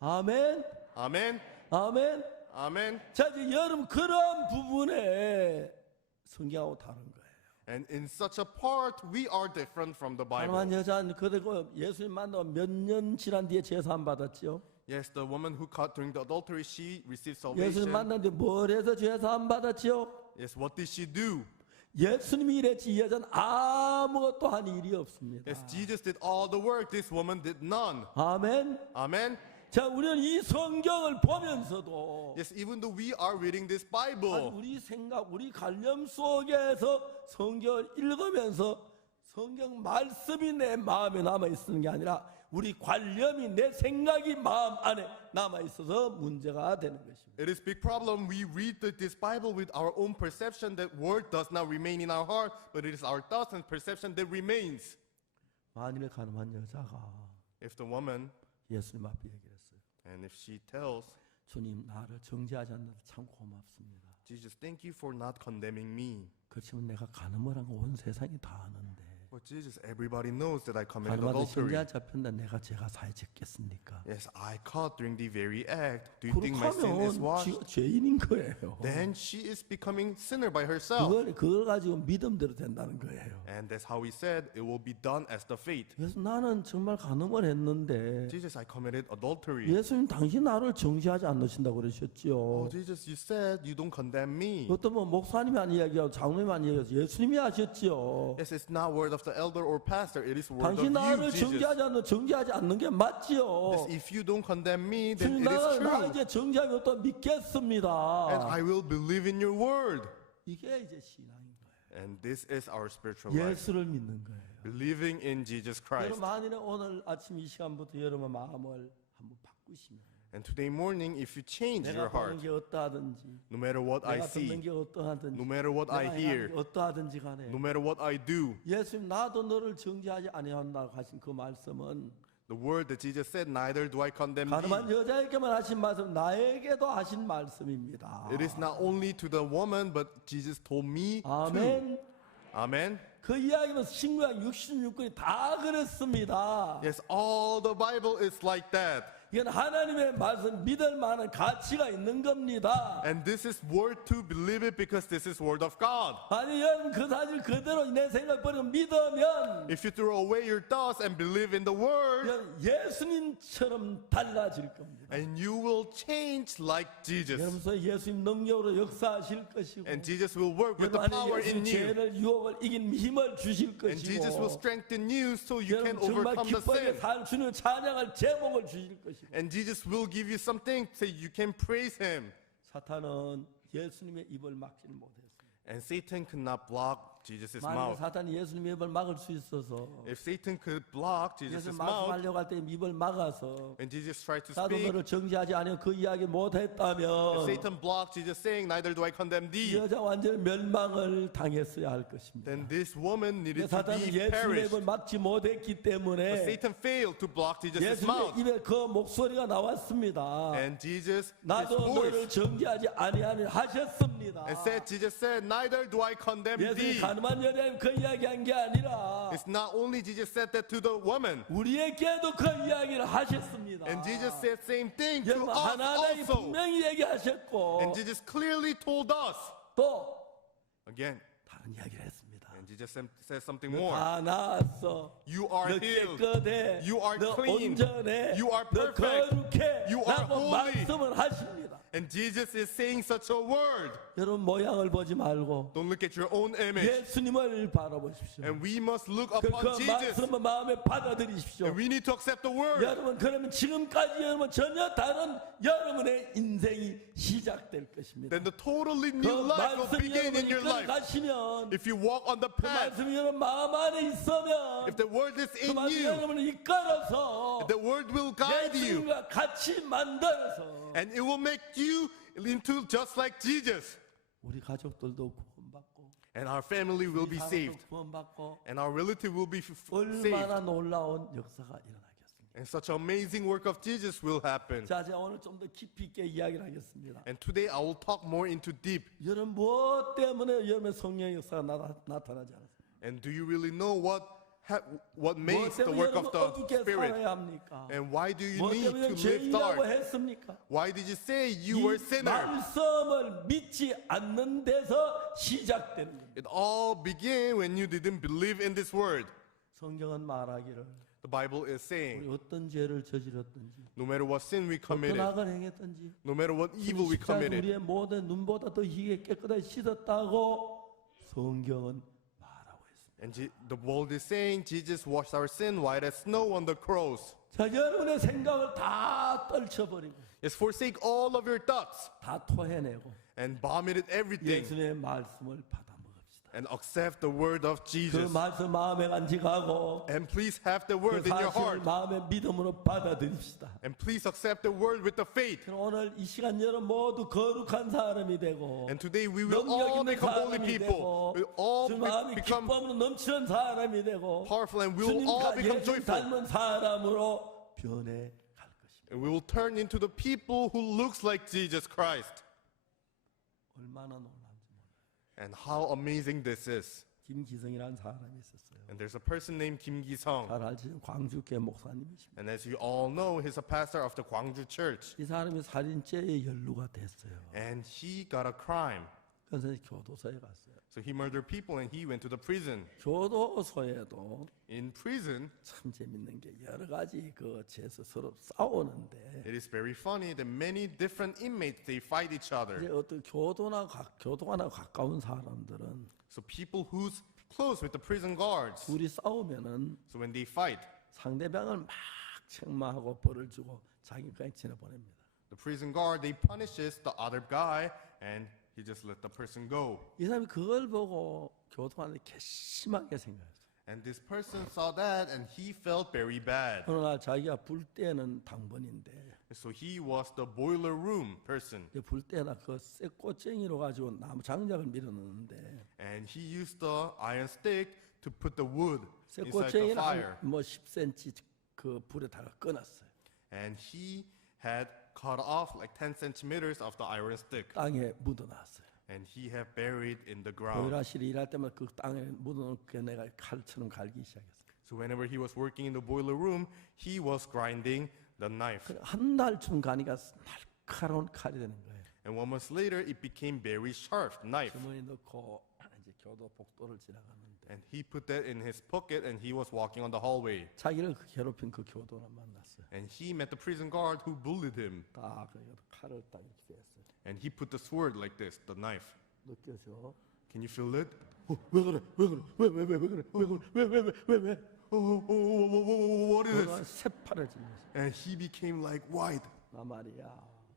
아멘. Amen. 아멘. Amen. 자 이제 여러분 그런 부분에 성경하고 다른 거예요. And in such a part, we are different from the 가늠한 Bible. 여자는 그리고 예수님 만나고 몇 년 지난 뒤에 제사함 받았죠. Yes, the woman who caught during the adultery, she received 예수님 salvation. 만났는데 뭘 해서 제사함 받았죠? Yes, what did she do? 예수님이 이랬지 이 여자는 아무것도 한 일이 없습니다. Yes, Jesus did all the work. This woman did none. 아멘. Amen. 자, 우리는 이 성경을 보면서도 Yes, even though we are reading this 아니, Bible, 우리 생각, 우리 관념 속에서 성경을 읽으면서 성경 말씀이 내 마음에 남아 있는 게 아니라 우리 관념이 내 생각이 마음 안에 남아 있어서 문제가 되는 것입니다. It is big problem. We read this Bible with our own perception. That word does not remain in our heart, but it is our thoughts and perception that remains. 만일에 가늠한 여자가 If the woman, 예수님 앞에 얘기를 했어요. and if she tells, 주님 나를 정죄하지 않는데 참 고맙습니다. Jesus, thank you for not condemning me. 그렇지만 내가 가늠을 한 거 온 세상이 다 아는데 But Jesus, everybody knows that I committed 가늠한데 adultery. 정죄한 잡혔는데 내가 죄가 사해졌겠습니까? Yes, I caught during the very act. Do you think my sin is 그렇다면 washed? 지가 죄인인 거예요. Then she is becoming sinner by herself. 그걸 가지고 믿음대로 된다는 거예요. And that's how he said it will be done as the faith. 그래서 나는 정말 가늠을 했는데 Jesus, I committed adultery. 예수님 당신 나를 정죄하지 않으신다고 그러셨죠. Oh, Jesus, you said you don't condemn me. 그것도 뭐 목사님이 안 이야기하고 장로님이 안 이야기해서 예수님이 하셨죠. Yes, it's not word of the elder or pastor. It is word of 당신 나를 you, Jesus. 정죄하지 않는 게 맞지요. Yes, if you don't condemn me, then 주님 it is 나 true. 이제 정죄하면 또 And 믿겠습니다. I will believe in your word. 이게 이제 신앙인 거예요. And this is our spiritual life. 예수를 믿는 거예요. Believing in Jesus Christ. 여러분 만일에 오늘 아침 이 시간부터 여러분 마음을 한번 바꾸시면 And today morning, if you change your 내가 보는 heart, 게 어떠하든지 no matter what I 내가 듣는 see, 게 어떠하든지 no matter what 내가 I 행하는 hear, 게 어떠하든지 간에 no matter what I do, 예수님 나도 너를 정죄하지 아니한다고 하신 그 말씀은 the word that Jesus said, neither do I condemn 가늠한 thee. 여자에게만 하신 말씀 나에게도 하신 말씀입니다. It is not only to the woman, but Jesus told me too. 아멘. Amen. 그 이야기는 신구약 66권이 다 그랬습니다. Yes, all the Bible is like that. 이건 하나님의 말씀 믿을 만한 가치가 있는 겁니다. And this is word to believe it because this is word of God. 아니 여러분 그 사실 그대로 내 생각 버리고 믿으면 If you throw away your thoughts and believe in the word, 여러분 예수님처럼 달라질 겁니다. and you will change like Jesus. 여러분 소 예수님 능력으로 역사하실 것이고 And Jesus will work with the 여러분 power 안에 in 예수님 you. 죄를 유혹을 이긴 힘을 주실 And Jesus will 것이고 strengthen you so you can 여러분 정말 overcome the 기쁘게 sin. 살 주님 찬양할 제목을 주실 것이고 And Jesus will give you something so you can praise him. 사탄은 예수님의 입을 막지를 못했습니다. And Satan could not block Jesus' 만약 mouth. 사탄이 예수님의 입을 막을 수 있어서 If Satan could block Jesus' 예수님 mouth, 말씀하려고 할 때 입을 막아서 and Jesus tried to 나도 speak, 너를 정죄하지 아니하고 그 이야기 if 못했다면 Satan blocked Jesus saying, neither do I condemn 이 thee, 여자 완전 멸망을 당했어야 할 것입니다. then this woman needed to 사탄은 be 예수님의 perished. 입을 막지 못했기 But 때문에 Satan failed to block Jesus' 예수님의 mouth. 입에 그 목소리가 나왔습니다. And Jesus, his 나도 너를 voice, 정죄하지 아니하니 하셨습니다. and Jesus said, neither do I condemn 예수님 thee. 가늠한 여자에 그 이야기한 게 아니라 It's not only Jesus said that to the woman, 우리에게도 그 이야기를 하셨습니다. and Jesus said same thing to 여러분 us 하나님이 also. 분명히 얘기하셨고 And Jesus clearly told us, 또 again, 다른 이야기를 했습니다. and Jesus says something 너 more. 다 나았어. You are 너 healed. 깨끗해. You are 너 clean. 온전해. You are 너 perfect. 거룩해. You are 라고 holy. 말씀을 하십니다. And Jesus is saying such a word. 여러분 모양을 보지 말고 Don't look at your own image. 예수님을 바라보십시오. And we must look 그 upon Jesus. 말씀을 마음에 받아들이십시오. And we need to accept the word. 여러분 그러면 지금까지 여러분 전혀 다른 여러분의 인생이 시작될 것입니다. Then the totally 그 new life will 말씀이 begin in 여러분 your life. 이끌어가시면 If you walk on the 그 path, 말씀이 여러분 마음 안에 있으면 if the word is 그 in 말씀이 you, 여러분을 이끌어서 the word will guide you. 예수님과 같이 만들어서 And it will make you into just like Jesus. 우리 가족들도 구원받고 And our family will be 우리 saved. 사람도 구원받고 And our relative will be saved. 얼마나 놀라운 역사가 일어나겠습니까? And such amazing work of Jesus will happen. 자, 제가 오늘 좀 더 깊이 있게 이야기를 하겠습니다. And today I will talk more into deep. 여러분 뭐 때문에 여러분의 성령의 역사가 나타나지 않았습니까? And do you really know what 뭐 makes the 때문에 work 여러분 of the 어둡게 Spirit? 살아야 합니까? And why do you 뭐 need 때문에 to live 죄인이라고 dark? 했습니까? Why did you say you 이 were sinner? 말씀을 믿지 않는 데서 시작되는 겁니다. It all began when you didn't believe in this word. 성경은 말하기를 The Bible is 우리 saying, 어떤 죄를 저질렀든지 no matter what sin we 어떤 committed, 악을 행했든지 no matter what evil we 십자가에 committed, 우리의 모든 눈보다 더 희게 깨끗하게 씻었다고 성경은 말하고 있습니다. and the world is saying Jesus washed our sin white as snow on the cross. 자, 여러분의 생각을 다 떨쳐버리고 Yes, forsake all of your thoughts 다 토해내고 and vomited everything 예수님의 말씀을 받아먹읍시다. and accept the word of 그 Jesus. 말씀 마음에 간직하고 And please have the 그 word in your 사실을 heart. 마음의 믿음으로 받아들입시다. And please accept the word with the faith. 그럼 오늘 이 시간 여러분 모두 거룩한 사람이 되고 And today we will 능력 all 있는 become holy 사람이 people. 되고 We'll all 주 마음이 become 기쁨으로 넘치는 사람이 되고 powerful and we will all 주님과 become 예수 joyful. 닮은 사람으로 변해 갈 것입니다. And we will turn into the people who looks like Jesus Christ. 얼마나 놀라운지 몰라요. And how amazing this is. 김기성이라는 사람이 있었어요. And there's a person named Kim Gi-sung. 잘 알지 광주교회 목사님이십니다. And as you all know, he's a pastor of the Gwangju Church. 이 사람이 살인죄에 연루가 됐어요. And he got a crime. 그래서 교도소에 갔어요. So he murdered people and he went to the prison. 교도소에도 In prison, 참 재밌는 게 여러 가지 그 죄에서 서로 싸우는데 it is very funny that many different inmates, they fight each 이제 other. 어떤 교도관하고 가까운 사람들은 So people who's close with the prison guards, 둘이 싸우면은 so when they fight, 상대방을 막 책망하고 벌을 주고 자기 그냥 지내보냅니다. the prison guard, they punishes the other guy and he just let the person go. 이 사람이 그걸 보고 교도관을 괘씸하게 생각했어요. And this person saw that and he felt very bad. 어느 날 자기가 불 때는 당번인데 So he was the boiler room person. 이제 불 때나 그 쇠꼬챙이로 가지고 나무 장작을 밀어넣는데 And he used the iron stick to put the wood inside the 쇠꼬챙이는 fire. 뭐 10cm 그 불에다가 꺼놨어요. And he had cut off like 10 centimeters of the iron stick. 땅에 묻어놨어요. And he had buried in the ground. 보일러실에 일할 때마다 그 땅에 묻어놓은 게 내가 칼처럼 갈기 시작했어요. So whenever he was working in the boiler room, he was grinding the knife. 한 달쯤 가니까 날카로운 칼이 되는 거예요. And 1 month later, it became very sharp knife. 주머니 넣고 이제 교도 복도를 지나가는데 And he put that in his pocket and he was walking on the hallway. 자기를 괴롭힌 그 교도를 만났어요. And he met the prison guard who bullied him. 딱 여기다 칼을 딱 이렇게 했어요. And he put the sword like this, the knife. 느껴져? Can you feel it? 왜 그래? 왜 그래? 왜 그래? 왜? What is 그가 this? 새파를 질렀어요. And he became like white. 나 말이야.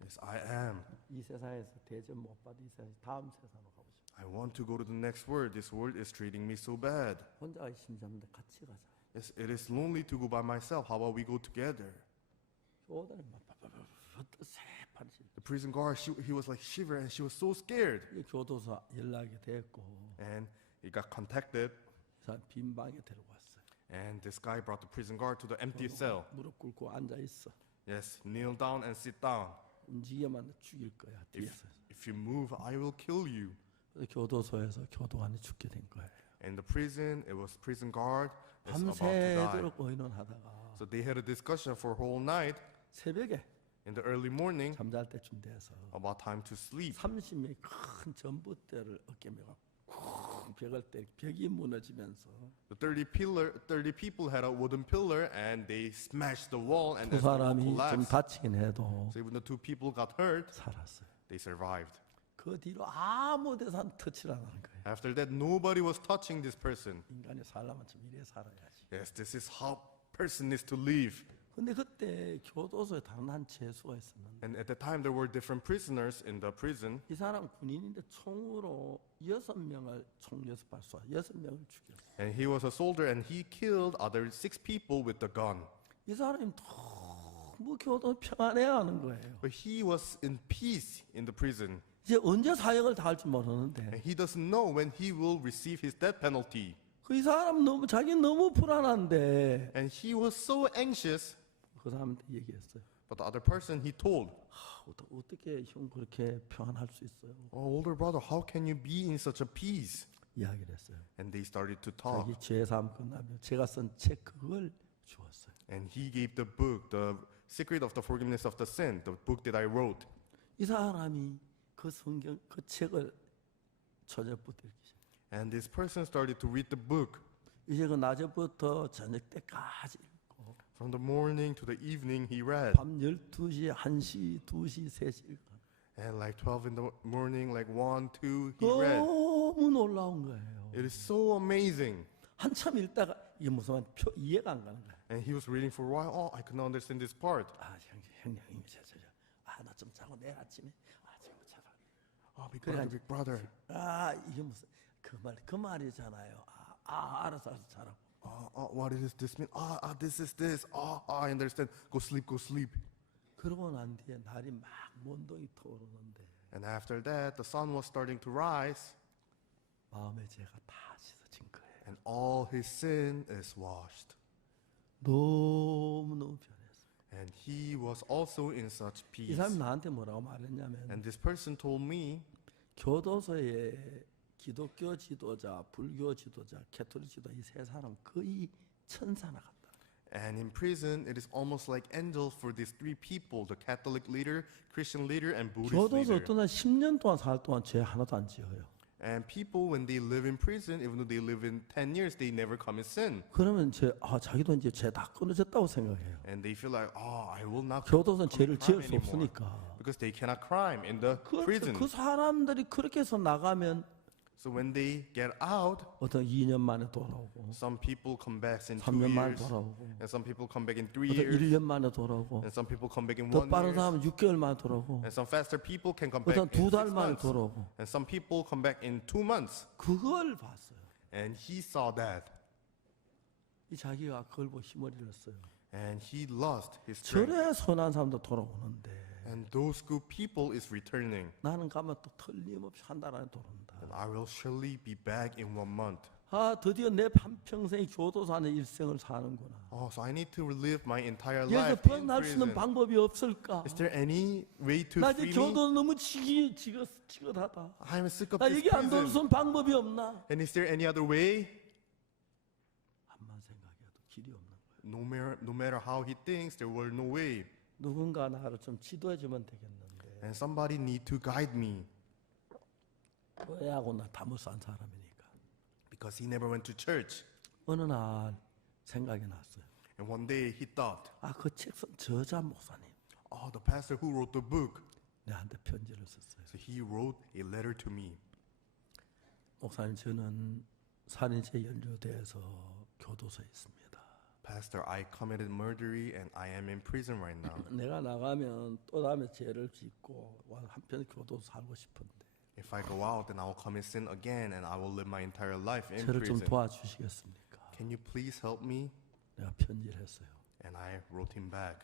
Yes, I am. 이 세상에서 대접 못 받아 이 세상 다음 세상으로 가고 싶어. I want to go to the next world. This world is treating me so bad. 혼자 가기 심심한데 같이 가자. Yes, it is lonely to go by myself. How about we go together? 교도를 막 새파를 질렀어요. The prison guard, he was like shiver and she was so scared. 이 교도소 연락이 됐고 And he got contacted. 이 사람 빈 방에 데리고 왔어요. And this guy brought the prison guard to the empty cell. 무릎 꿇고 앉아 있어. Yes, kneel down and sit down. 움직여만 죽일 거야 뒤에서. If you move, I will kill you. 그래서 교도소에서 교도관이 죽게 된 거예요. In the prison, it was prison guard is about to die. 밤새도록 의논하다가 So they had a discussion for a whole night. 새벽에 In the early morning, 잠잘 때쯤 돼서 about time to sleep. 30명이 큰 전봇대를 어깨 메고 쿵 벽을 때 벽이 무너지면서 The 30 people had a wooden pillar and they smashed the wall and 두 the wall 사람이 좀 collapsed. 다치긴 해도 So even the 2 people got hurt, 살았어요. they survived. 그 뒤로 아무 데서 터치를 안 하는 거예요. After that, nobody was touching this person. 인간이 살려면 좀 이래 살아야지. Yes, this is how person is to live. 근데 그때 교도소에 다른 한 죄수가 있었는데 And at the time, there were different prisoners in the prison. 이 사람 군인인데 총으로 6명을 총 6발 쏴 6명을 죽였어. And he was a soldier and he killed other 6 people with the gun. 이 사람이 너무 교도 평안해야 하는 거예요. But he was in peace in the prison. 이제 언제 사형을 당할지 모르는데 And he doesn't know when he will receive his death penalty. 그 이 사람 너무 자기 너무 불안한데 And he was so anxious. 그 사람한테 얘기했어요. But the other person he told, 어떻게 형 그렇게 평안할 수 있어요? "Oh, older brother, how can you be in such a peace?" 이야기를 했어요. And they started to talk. 자기 죄 사함 끝나면 제가 쓴 책 그걸 주었어요. And he gave the book, The Secret of the Forgiveness of the Sin, the book that I wrote. 이 사람이 그 성경 그 책을 저녁부터 읽기 시작. And this person started to read the book. 이제 그 낮에부터 저녁 때까지 읽고 From the morning to the evening, he read. 밤 12시, 1시, 2시, 3시 읽고 And like 12 in the morning, like 1, 2, he read. 너무 놀라운 거예요. It is so amazing. 한참 읽다가 이게 무슨 말인지 이해가 안 가는 거예요. And he was reading for a while. Oh, I couldn't understand this part. 아, 형님, 나 좀 자고 내일 아침에 지금 자라. Oh, big brother, big brother. 아, 이게 무슨 그 말이잖아요. 알아서 잘하고. What does this mean? This is this. I understand. Go sleep. 그러고 난 뒤에 날이 막 mon동이 터오르는데 And after that, the sun was starting to rise, 마음의 죄가 다 씻어진 거예요. and all his sin is washed. 너무너무 변했어요. And he was also in such 이 peace. 사람이 나한테 뭐라고 말했냐면 And this person told me 교도소에 기독교 지도자, 불교 지도자, 캐톨릭 지도자 이 세 사람 거의 천사나 같다. And in prison, it is almost like angels for these three people, the Catholic leader, Christian leader, and Buddhist 교도소 leader. 어떤 날 10년 동안 살 동안 죄 하나도 안 지어요. And people, when they live in prison, even though they live in 10 years, they never commit sin. 그러면 자기도 이제 죄 다 끊어졌다고 생각해요. And they feel like, I will not 교도소는 죄를 crime 지을 수 anymore. 없으니까. Because they cannot crime in the prison. 그 사람들이 그렇게 해서 나가면 So when they get out, 어떤 2년 만에 돌아오고 some people come back in 2 3년 만에 years, 돌아오고 and some people come back in 3 어떤 years, 1년 만에 돌아오고 and some people come back in 더 1 빠른 year, 사람은 6개월 만에 돌아오고 and some faster people can come back 어떤 in 6 두 달 만에 months, 돌아오고 and some people come back in 2 months. 그걸 봤어요. And he saw that, 이 자기가 그걸 보고 힘을 잃었어요. and he lost his strength. 저래 선한 사람도 돌아오는데 And those good people is returning, 나는 가면 또 틀림없이 한 달 안에 돌아온다. and I will surely be back in 1 month. 드디어 내 한평생의 교도소 안에 일생을 사는구나. So I need to live my entire 여기서 life in 벗어날 수 있는 prison. 방법이 없을까? Is there any way to 나 이제 free me? 교도 너무 지긋하다. I'm sick of 나 this 여기 안 들어올 수 prison. 있는 방법이 없나? And is there any other way? 암만 생각해도 길이 없는 거예요. No matter how he thinks, there were no way. 누군가 나를 좀 지도해주면 되겠는데 And somebody need to guide me, 왜 하고 나 다못 산 사람이니까. because he never went to church. 어느 날 생각이 났어요. And one day he thought, 그 책 쓴 저자 목사님 the pastor who wrote the book. 내한테 편지를 썼어요. So he wrote a letter to me. 목사님 저는 살인죄 연루돼서 교도소에 있습니다. Pastor, I committed murder and I am in prison right now. 내가 나가면 또 다음에 죄를 짓고 한편 교도소 살고 싶은데 If I go out, then I will commit sin again and I will live my entire life in 저를 좀 prison. 도와주시겠습니까? Can you please help me? 내가 편지를 했어요. And I wrote him back.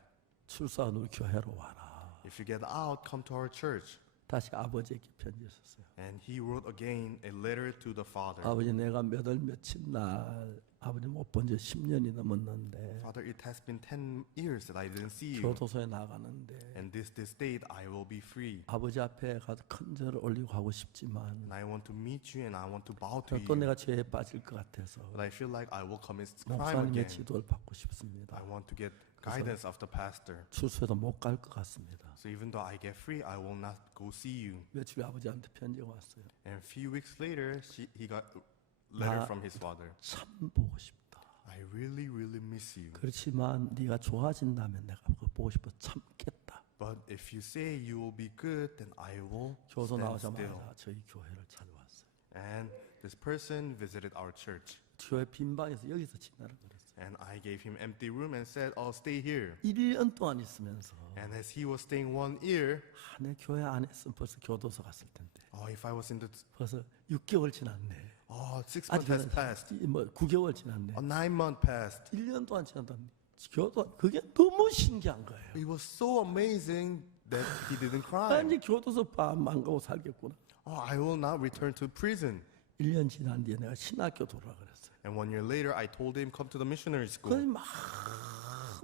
출소한 우리 교회로 와라. If you get out, come to our church. 다시 아버지에게 편지를 썼어요. And he wrote again a letter to the father. 아버지 내가 몇 월 며칠 날 아버지 못 본 지 10년이 넘었는데 Father, it has been 10 years that I didn't see you. 교도소에 나가는데 And this date I will be free. 아버지 앞에 가서 큰 절을 올리고 가고 싶지만 And I want to meet you and I want to bow to 또 you. 내가 죄에 빠질 것 같아서 But I feel like I will commit crime 목사님의 again. 지도를 받고 싶습니다. I want to get guidance of the pastor. 출소해도 못 갈 것 같습니다. So even though I get free, I will not go see you. 며칠 후에 아버지한테 편지가 왔어요. And a few weeks later, he got a letter from his father. 참 보고 싶다. I really, really miss you. 그렇지만 네가 좋아진다면 내가 그거 보고 싶어 참겠다. But if you say you will be good, then I will 교도 stand still. 나오자마자 저희 교회를 찾아왔어요. And this person visited our church. 교회 빈 방에서 여기서 지내라 그랬어요. And I gave him empty room and said, stay here. 1년 동안 있으면서 And as he was staying 1 year, 내 교회 안에 있으면 벌써 교도소 갔을 텐데 if I was in the, 벌써 6개월 지났네. 6 months has passed. 9개월 지났네. 9 months passed. 1년 동안 지났다니 교도 그게 너무 신기한 거예요. It was so amazing that he didn't 나 cry. 이제 교도소 안 가고 살겠구나. I will not return to prison. 1년 지난 뒤에 내가 신학교 돌아가 그랬어요. And 1 year later, I told him, come to the missionary school. 그래서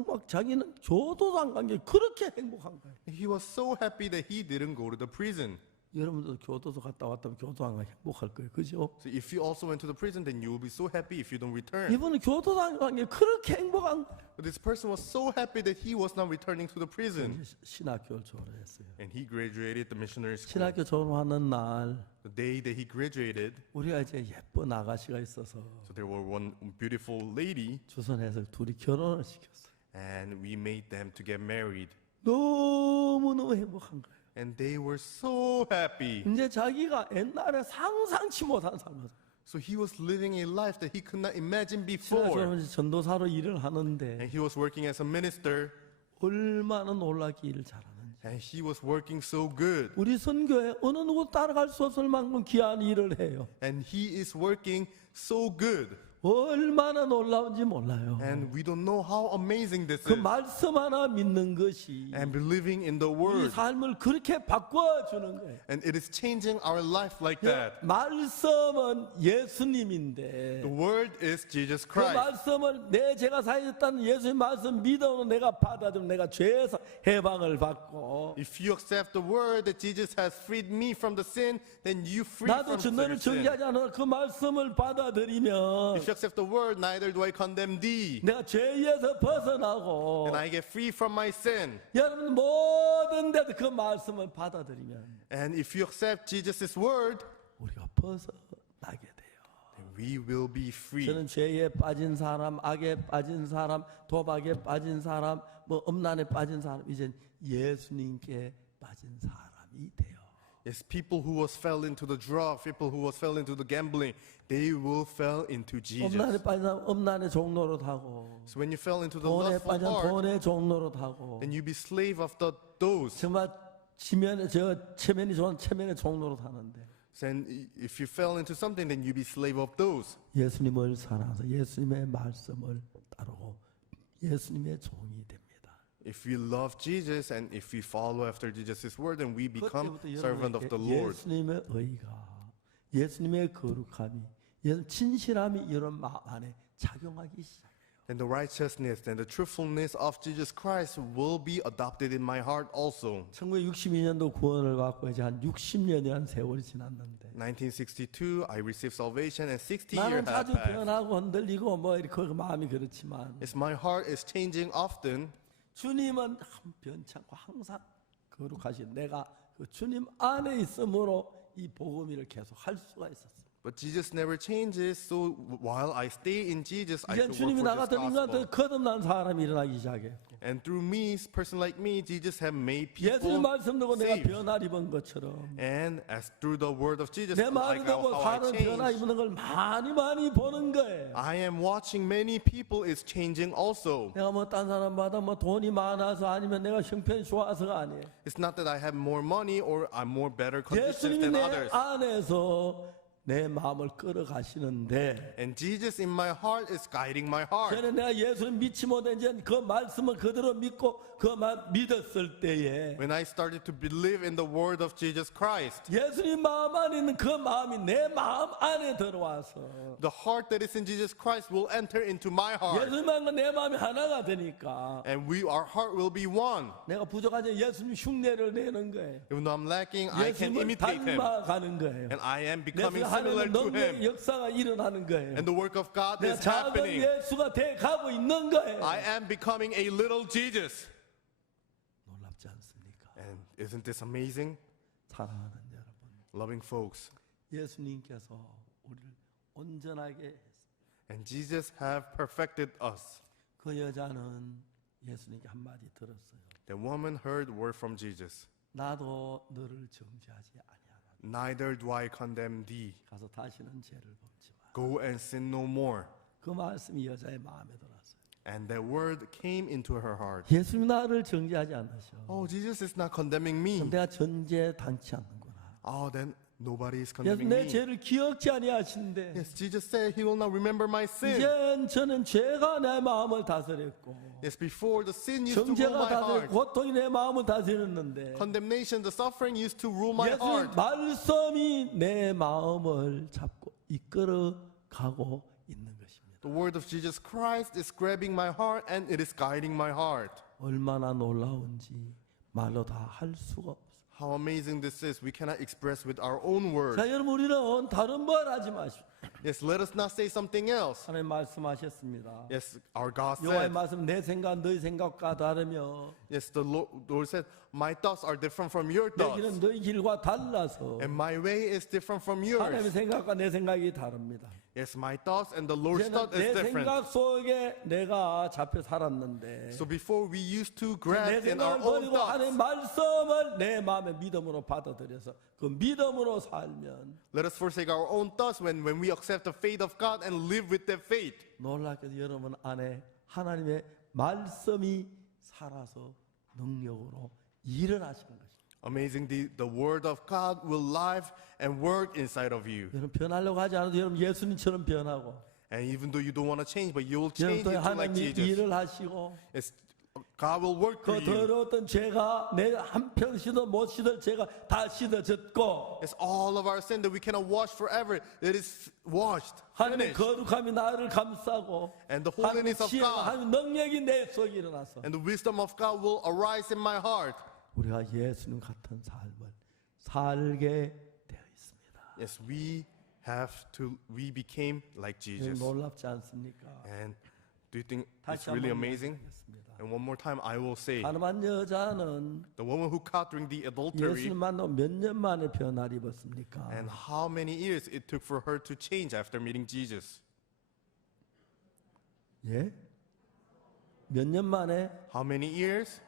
막 자기는 교도소 안 간 게 그렇게 행복한 거예요. He was so happy that he didn't go to the prison. 여러분도 교도소 갔다 왔다면 교도 안 가면 행복할 거예요. 그죠? So if you also went to the prison, then you will be so happy if you don't return. 이분은 교도소 안 간 게 그렇게 행복한 거예요. But this person was so happy that he was not returning to the prison. 신학교를 졸업했어요. And he graduated the missionary school. 신학교 졸업하는 날 The day that he graduated, 우리가 이제 예쁜 아가씨가 있어서 so there were one beautiful lady, 주선해서 둘이 결혼을 시켰어요. and we made them to get married. 너무너무 행복한 거예요. And they were so happy. 이제 자기가 옛날에 상상치 못한 삶을 So he was living a life that he could not imagine 신학교 before. 전도사로 일을 하는데 And he was working as a minister. 얼마나 놀랍게 일을 잘하는지 And he was working so good. 우리 선교에 어느 누구 따라갈 수 없을 만큼 귀한 일을 해요. And he is working so good. 얼마나 놀라운지 몰라요. And we don't know how amazing this 그 is. 말씀 하나 믿는 것이 And believing in the 우리 word. 삶을 그렇게 바꿔주는 거예요. And it is changing our life like that. 말씀은 예수님인데 The word is Jesus 그 Christ. 말씀을 제가 사역했다는 예수님 말씀 믿어오는 내가 받아들면 내가 죄에서 해방을 받고 If you accept the word that Jesus has freed me from the sin, then you free 나도 from 너를 sin. 정죄하지 않아 그 말씀을 받아들이면 If you accept the word, neither do I condemn thee. 내가 죄에서 벗어나고 And I get free from my sin. 여러분 모든 데도 그 말씀을 받아들이면 And if you accept Jesus' word, 우리가 벗어나게 돼요. then we will be free. 저는 죄에 빠진 사람, 악에 빠진 사람, 도박에 빠진 사람, 음란에 빠진 사람, 이젠 예수님께 빠진 사람이 돼요. Yes, people who fell into the drug, people who fell into the gambling, they will fall into Jesus. 음란에 빠진 사람, 음란의 종로로 타고, So when you fell into the 돈에 lustful 빠진 heart, 돈의 종로로 타고, then you be slave of those. 정말 체면이 좋은 체면의 종로로 타는데, And if you fell into something, then you be slave of those. 예수님을 사랑해서 예수님의 말씀을 따르고 예수님의 종이 됩니다. If we love Jesus and if we follow after Jesus' word, then we become 그때부터 servant of the 여러분에게 Lord. 예수님의 의가, 예수님의 거룩함이, 진실함이 이런 마음 안에 작용하기 시작해요. And the righteousness and the truthfulness of Jesus Christ will be adopted in my heart also. 1962년도 구원을 받고 이제 한 60년이라는 세월이 지났는데 1962, I received salvation, and 60 나는 years have 자주 passed. 변하고 흔들리고 이렇게 마음이 그렇지만 Yes, my heart is changing often, 주님은 변치 않고 항상 거룩하신 내가 그 주님 안에 있으므로 이 복음을 계속 할 수가 있었어요. but Jesus never changes. So while I stay in Jesus, I 이제 can work 주님이 나 for this 같은 인간한테 gospel. 거듭난 사람이 일어나기 시작했고 And through me, person like me, Jesus have made 예수님 people 말씀 듣고 내가 saved. 변화 입은 것처럼 And as through the word of Jesus, 내 like 말을 듣고 how I 사는 변화 change, 입는 걸 많이 보는 거예요. I am watching many people is changing also. 내가 딴 사람마다 돈이 많아서 아니면 내가 형편이 좋아서가 아니에요. It's not that I have more money or I'm more better conditions 예수님이 than 내 others. 안에서 내 마음을 끌어가시는데 And Jesus in my heart is guiding my heart. 저는 내가 예수를 믿지 못한 이제 그 말씀을 그대로 믿고 그 말 믿었을 때에 When I started to believe in the word of Jesus Christ, 예수님 마음 안에 있는 그 마음이 내 마음 안에 들어와서 the heart that is in Jesus Christ will enter into my heart. 예수님 마음과 내 마음이 하나가 되니까 And our heart will be one. 내가 부족하지 예수님 흉내를 내는 거예요. Even though I'm lacking, I can 예수님을 imitate him. 닮아가는 거예요. And I am 내 becoming 속에 similar 하나님의 to 능력의 him. 역사가 일어나는 거예요. And the work of God 내가 is 작은 happening. 예수가 돼 가고 있는 거예요. I am becoming a little Jesus. 놀랍지 않습니까? And isn't this amazing? 사랑하는 여러분, Loving folks. 예수님께서 우리를 온전하게 했습니다. And Jesus have perfected us. 그 여자는 예수님께 한마디 들었어요. The woman heard word from Jesus. 나도 너를 정죄하지 아니하라. Neither do I condemn thee. 가서 다시는 죄를 범지 마. Go and sin no more. 그 말씀이 여자의 마음에 들어왔어요. And that word came into her heart. 예수님 나를 정죄하지 않으셔. Oh, Jesus is not condemning me. 그럼 내가 전죄 당치 않는구나. Oh, then nobody is 예수 condemning 내 me. 죄를 기억지 아니하신데 Yes, Jesus said he will not remember my sin. 이젠 저는 죄가 내 마음을 다스렸고 Yes, before the sin used to rule 정죄가 my 다스렸고 heart. 고통이 내 마음을 다스렸는데 Condemnation, the suffering used to rule my 예수님 heart. 말씀이 내 마음을 잡고 이끌어 가고 있는 것입니다. The word of Jesus Christ is grabbing my heart and it is guiding my heart. 얼마나 놀라운지 말로 다 할 수가 없어요. How amazing this is. We cannot express with our own words. 자, 여러분 우리는 다른 말 하지 마십시오. Yes, let us not say something else. 하나님 말씀하셨습니다. Yes, our God 여호와의 said. 말씀 내 생각 너희 생각과 다르며 Yes, the Lord said, my thoughts are different from your 내 thoughts. 길은 너희 길과 달라서 And my way is different from 하나님의 yours. 생각과 내 생각이 다릅니다. Yes, my thoughts and the Lord's 이제는 thought 내 is different. 생각 속에 내가 잡혀 살았는데 So before we used to 내 grab in our 생각을 own 버리고 하나님 thoughts, 말씀을 내 마음의 믿음으로 받아들여서 그 믿음으로 살면 let us forsake our own thoughts when we accept the faith of God and live with that faith. 놀랍게도 여러분 안에 하나님의 말씀이 살아서 능력으로 일을 하시는 것입니다. Amazing, the word of God will live and work inside of you. 여러분 변하려고 하지 않아도 여러분 예수님처럼 변하고 And even though you don't want to change, but you will 여러분 change 또 into like 하나님이 Jesus. 일을 하시고 God will work 그 through you. 더러웠던 죄가 내 한평 씻어 못 씻을 죄가 다 씻어졌고 It's all of our sin that we cannot wash forever. It is washed, 하나님의 finished. 거룩함이 나를 감싸고 And the 하나님의 holiness of 지혜와 God 하나님의 능력이 내 속에 일어나서 and the wisdom of God will arise in my heart. 우리가 예수님 같은 삶을 살게 되어 있습니다. Yes, we became like Jesus. 놀랍지 않습니까? And do you think it's 다시 really 한번 amazing? 이야기하겠습니다. And one more time, I will say, 가늠한 여자는 the woman who caught during the adultery, 예수님 만나고 몇 년 만에 변화를 입었습니까? and how many years it took for her to change after meeting Jesus. 예? 몇 년 만에? How many years?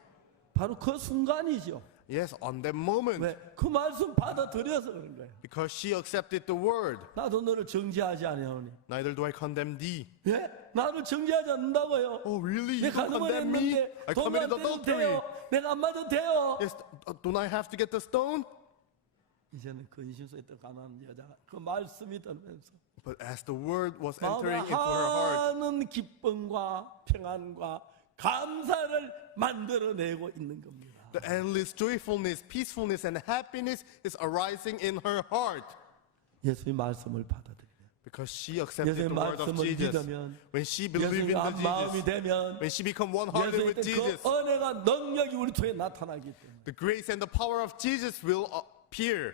바로 그 순간이죠. Yes, on that moment. 왜? 그 말씀 받아들여서 그런 거예요. Because she accepted the word. 나도 너를 정죄하지 아니하오니. Neither do I condemn thee. 예? 나를 정죄하지 않는다고요. Oh, really? 내 You don't 가늠을 condemn me? 했는데 I 돈안 committed 떼도 adultery. 돼요. 내가 안 맞아도 돼요. Yes, don't I have to get the stone? 이제는 근심 속에 있던 가난한 여자가 그 말씀이 들으면서 But as the word was 마음에 entering into her heart, 하는 기쁨과 평안과 감사를 만들어내고 있는 겁니다. the endless joyfulness, peacefulness, and happiness is arising in her heart. 예수의 말씀을 받아들이면 Because she accepted 예수의 the word of 말씀을 Jesus. 믿으면 When she believed 예수의 in 한 the 마음이 Jesus, 되면 when she become one-hearted 예수의 with Jesus, 그 은혜가 능력이 우리 통해 나타나기 때문에 the grace and the power of Jesus will appear.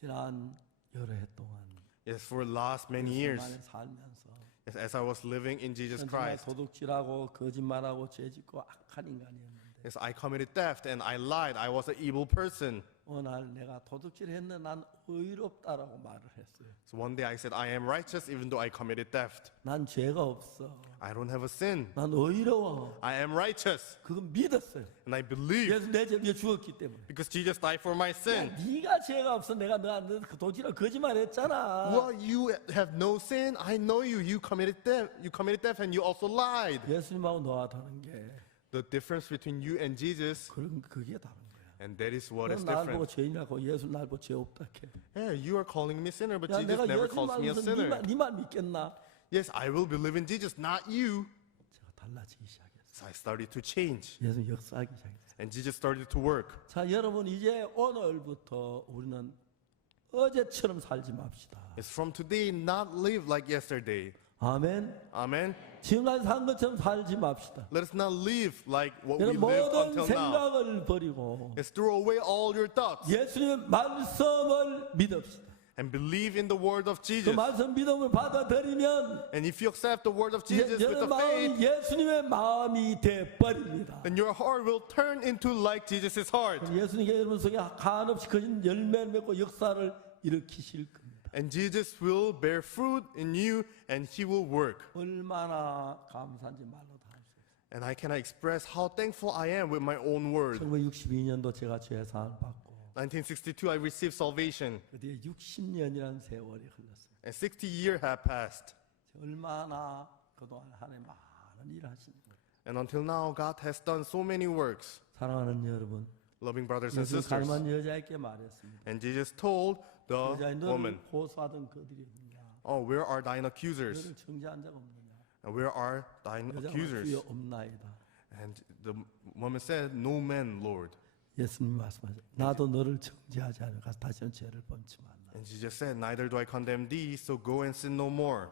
지난 여러 해 동안 Yes, for the last many years, 예수님 안에 살면서 yes, as I was living in Jesus 정말 Christ, 도둑질하고 거짓말하고 죄짓고 악한 인간이었는데 yes, I committed theft and I lied. I was an evil person. 어느 날 내가 도둑질했는데 난 의롭다라고 말을 했어요. So one day I said, I am righteous even though I committed theft. 난 죄가 없어. I don't have a sin. 난 의로워. I am righteous. 그건 믿었어요. And I believe 예수 내 죄 위해 죽었기 때문에. because Jesus died for my 야, sin. 네가 죄가 없어. 내가 너한테 도둑질하고 거짓말했잖아. Well, you have no sin. I know you. You committed theft and you also lied. 예수님하고 너와 다른 게 The difference between you and Jesus, 그게 다른 거야. and that is what is 넌 날 보고 different. 죄인이라고 예수 날 보고 죄 없다 해. Yeah, you are calling me sinner, but 야, Jesus 내가 never 예수 calls me a 말해서 sinner. 네말 믿겠나? Yes, I will believe in Jesus, not you. 제가 달라지기 시작했어요. So I started to change, 예수 역사하기 시작했어요. and Jesus started to work. 자, 여러분 이제 오늘부터 우리는 어제처럼 살지 맙시다. It's from today, not live like yesterday. 아멘. Amen. 지금까지 산 것처럼 살지 맙시다. Let us not live like what we 여러분 lived 모든 until now. 생각을 버리고 Let's throw away all your thoughts 예수님의 말씀을 믿읍시다. and believe in the word of 그 Jesus. 말씀 믿음을 받아들이면 And if you accept the word of Jesus with 여러분 the faith, 마음이 예수님의 마음이 돼 버립니다. then your heart will turn into like Jesus' heart. 예수님께 여러분 속에 한없이 커진 열매를 맺고 역사를 일으키실 겁니다. And Jesus will bear fruit in you and he will work. 얼마나 감사한지 말로 다 할 수 있어요. And I cannot express how thankful I am with my own word. 1962년도 제가 죄사함을 받고 1962, I received salvation. 그 뒤에 60년이라는 세월이 흘렀어요. And 60 years have passed. 얼마나 그동안 하나님 많은 일을 하신 거예요. And until now, God has done so many works. 사랑하는 여러분, Loving brothers and 예수 sisters. 가늠한 여자에게 말했습니다. And Jesus told the 여자의 woman, 너를 고소하던 그들이 없느냐? oh, where are thine accusers? 너를 정죄한 자가 없느냐? And where are thine 여자가 accusers? 주여 없나이다. And the woman said, no man, Lord. 예수님 말씀하셨죠. 나도 너를 정죄하지 않으면 가서 다시는 죄를 범치 말라. And Jesus said, neither do I condemn thee, so go and sin no more.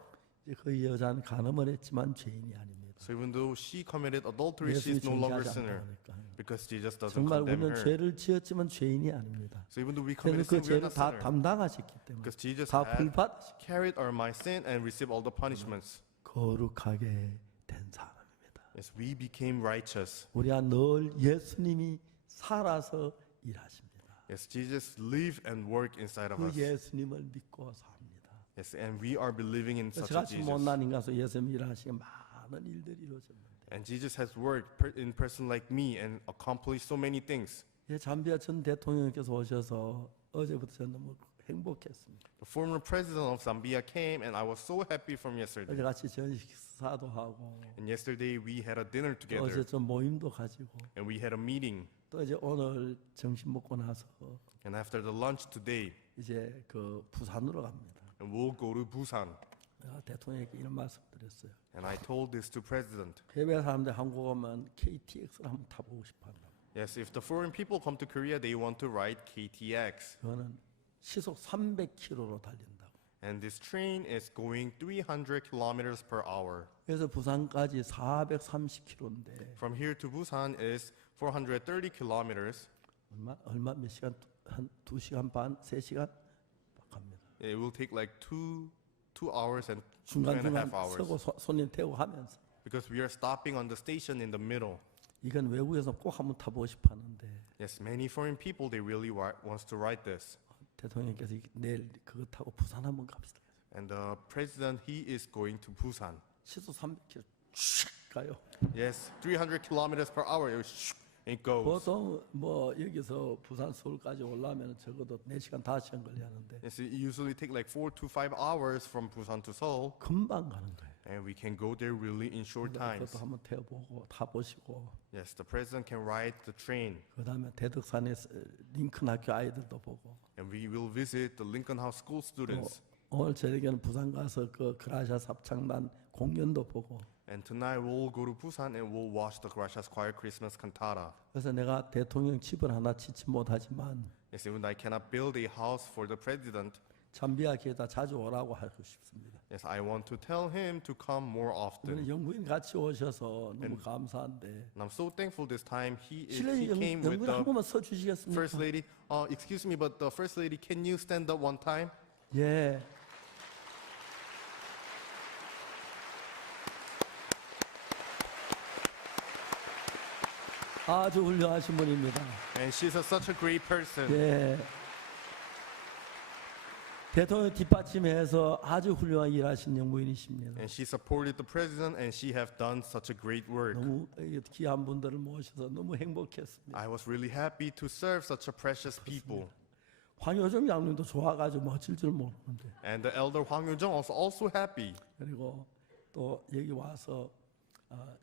이제 그 여자는 간음을 했지만 죄인이 아닙니다. So even though she committed adultery, 예수님이 she's no longer 정죄하지 sinner 않다니까. because Jesus doesn't 정말 condemn 우리는 her. 죄를 지었지만 죄인이 아닙니다. So even though we 그래서 committed 그 sin, we're 죄를 not 다 sinner 담당하셨기 때문에 because Jesus 다 had 불받으셨기 carried our my sin and received all the punishments. 거룩하게 된 사람입니다. Yes, we became righteous. 우리가 늘 예수님이 살아서 일하십니다. Yes, Jesus live and work inside of 그 us. 예수님을 믿고 삽니다. Yes, and we are believing in such a 저같이 Jesus. 못난 인간서 예수님 일하시게 많은 일들이 이루어졌는데 And Jesus has worked in person like me and accomplished so many things. 잠비아 전 대통령께서 오셔서 어제부터 전 너무 행복했습니다. The former president of Zambia came, and I was so happy from yesterday. 어제 같이 전식사도 하고 And yesterday we had a dinner 또 together, 어제 좀 모임도 가지고 and we had a meeting. 또 이제 오늘 점심 먹고 나서 And after the lunch today, 이제 그 부산으로 갑니다. and we'll go to Busan. 내가 대통령에게 이런 말씀드렸어요. And I told this to President. 해외 사람들 한국 오면 KTX를 한번 타보고 싶어한다. Yes, if the foreign people come to Korea, they want to ride KTX. 그거는 시속 300km로 달린다고. And this train is going 300 kilometers per hour. 그래서 부산까지 430km인데 From here to Busan is 430 kilometers. 얼마 몇 시간 한 2시간 반, 3시간 갑니다. It will take like two hours and 2.5 중간중간 hours. 서고 손님 태우고 하면서 Because we are stopping on the station in the middle. 이건 외국에서 꼭 한번 타보고 싶었는데 Yes, many foreign people, they really wants to ride this. 대통령께서 내일 그거 타고 부산 한번 갑시다. And the president, he is going to Busan. 시속 300km 쭉 가요. Yes, 300 kilometers per hour. It goes. 보통 뭐 여기서 부산 서울까지 올라오면 적어도 4시간 5시간 걸리는데 Yes, it usually take like 4 to 5 hours from Busan to Seoul. 금방 가는 거예요. And we can go there really in short times. 그것도 한번 태워보고 타보시고 Yes, the president can ride the train. 그다음에 대덕산에 링컨 학교 아이들도 보고 And we will visit the Lincoln House school students. 오늘 저녁에는 부산 가서 그 그라샤 합창단 공연도 보고 And tonight we'll go to Busan and we'll watch the Gracias Choir Christmas cantata. 그래서 내가 대통령 집을 하나 짓지 못하지만 Yes, even though I cannot build a house for the president. 잠비아 기회다 자주 오라고 하고 싶습니다. Yes, I want to tell him to come more often. 오늘 영부인 같이 오셔서 너무 감사한데 And I'm so thankful this time he 실례지 came with 영부인 한 the 번만 서 주시겠습니까? first lady. Excuse me, but the first lady, can you stand up one time? 예. 아주 훌륭하신 분입니다. And she's such a great person. 예. 대통령 뒷받침해서 아주 훌륭한 일하신 영부인이십니다. And she supported the president, and she have done such a great work. 너무 귀한 분들을 모셔서 너무 행복했습니다. I was really happy to serve such a precious people. 황효정 장로님도 좋아가지고 멋질 줄 모르는데 And the elder Hwang Yoo-jung was also happy. 그리고 또 여기 와서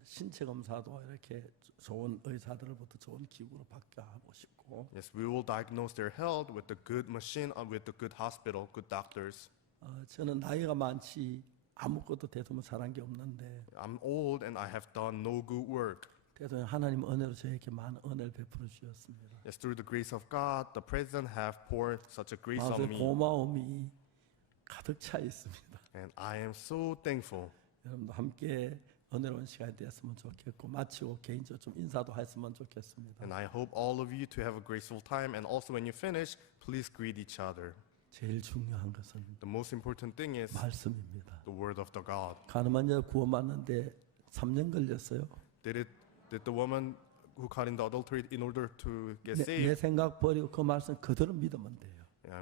신체 검사도 이렇게 좋은 의사들로부터 좋은 기구로 받게 하고 싶고 Yes, we will diagnose their health with the good machine, with the good hospital, good doctors. 저는 나이가 많지 아무것도 대통령 잘한 게 없는데 I'm old and I have done no good work. 대통령 하나님 은혜로 저에게 많은 은혜를 베풀어 주셨습니다. Yes, through the grace of God, the president have poured such a grace 마음속에 on me. 고마움이 가득 차 있습니다. And I am so thankful. 여러분도 함께 은혜로운 시간이 되었으면 좋겠고 마치고 개인적으로 좀 인사도 했으면 좋겠습니다. And I hope all of you to have a graceful time. And also when you finish, please greet each other. 제일 중요한 것은 The most important thing is 말씀입니다. the word of the God. 가늠한 자 구원받는데 3년 걸렸어요. Did the woman who caught in the adultery in order to get 내 saved? 생각 버리고 그 말씀 그대로 믿으면 돼요.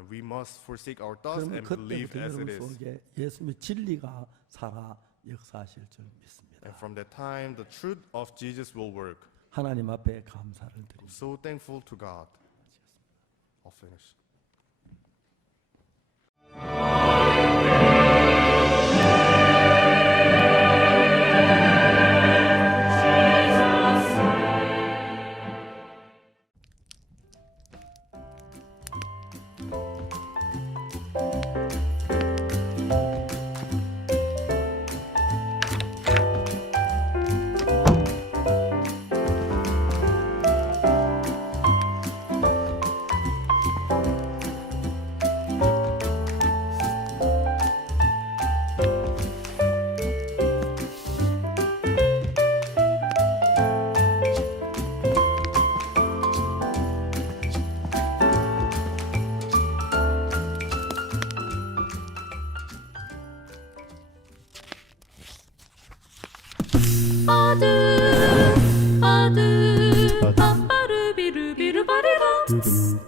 We must forsake our thoughts 그러면 and believe 그때부터 as it 여러분 is. 속에 예수님의 진리가 살아 역사하실 줄 믿습니다. And from that time, the truth of Jesus will work. 하나님 앞에 감사를 I'm 드립니다. so thankful to God. I'll finish.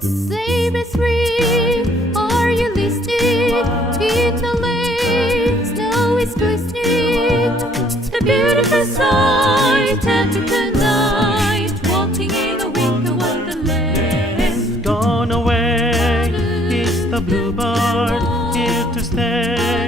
Save is free. Are you listening? Italy, snow is glistening. The beautiful sight after the night, walking in a winter wonderland. Gone away is the bluebird. start, here to stay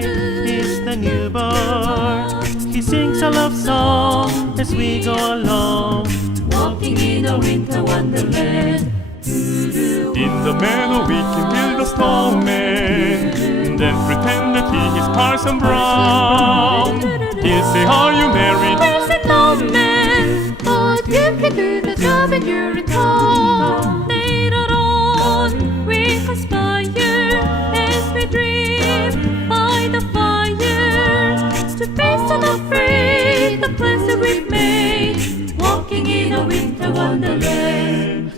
is the newborn. He sings a love song as we go along, walking in a winter wonderland. In the meadow we can build a snowman, then pretend that he is Parson Brown. He'll say, are you married? Where's the snowman? But you can do the job and you're at home. Later on, we conspire as we dream by the fire to face unafraid the plans that we've made, walking in a winter wonderland.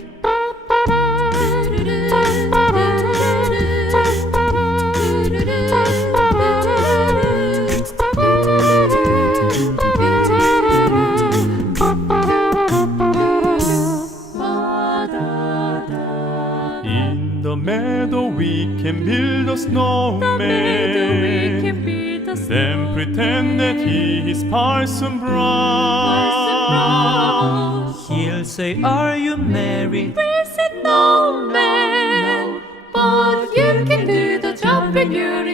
In the meadow we can build a snowman, then pretend that he is Parson Brown. He'll say, are you married? Where's the snowman? But you can do the job and you're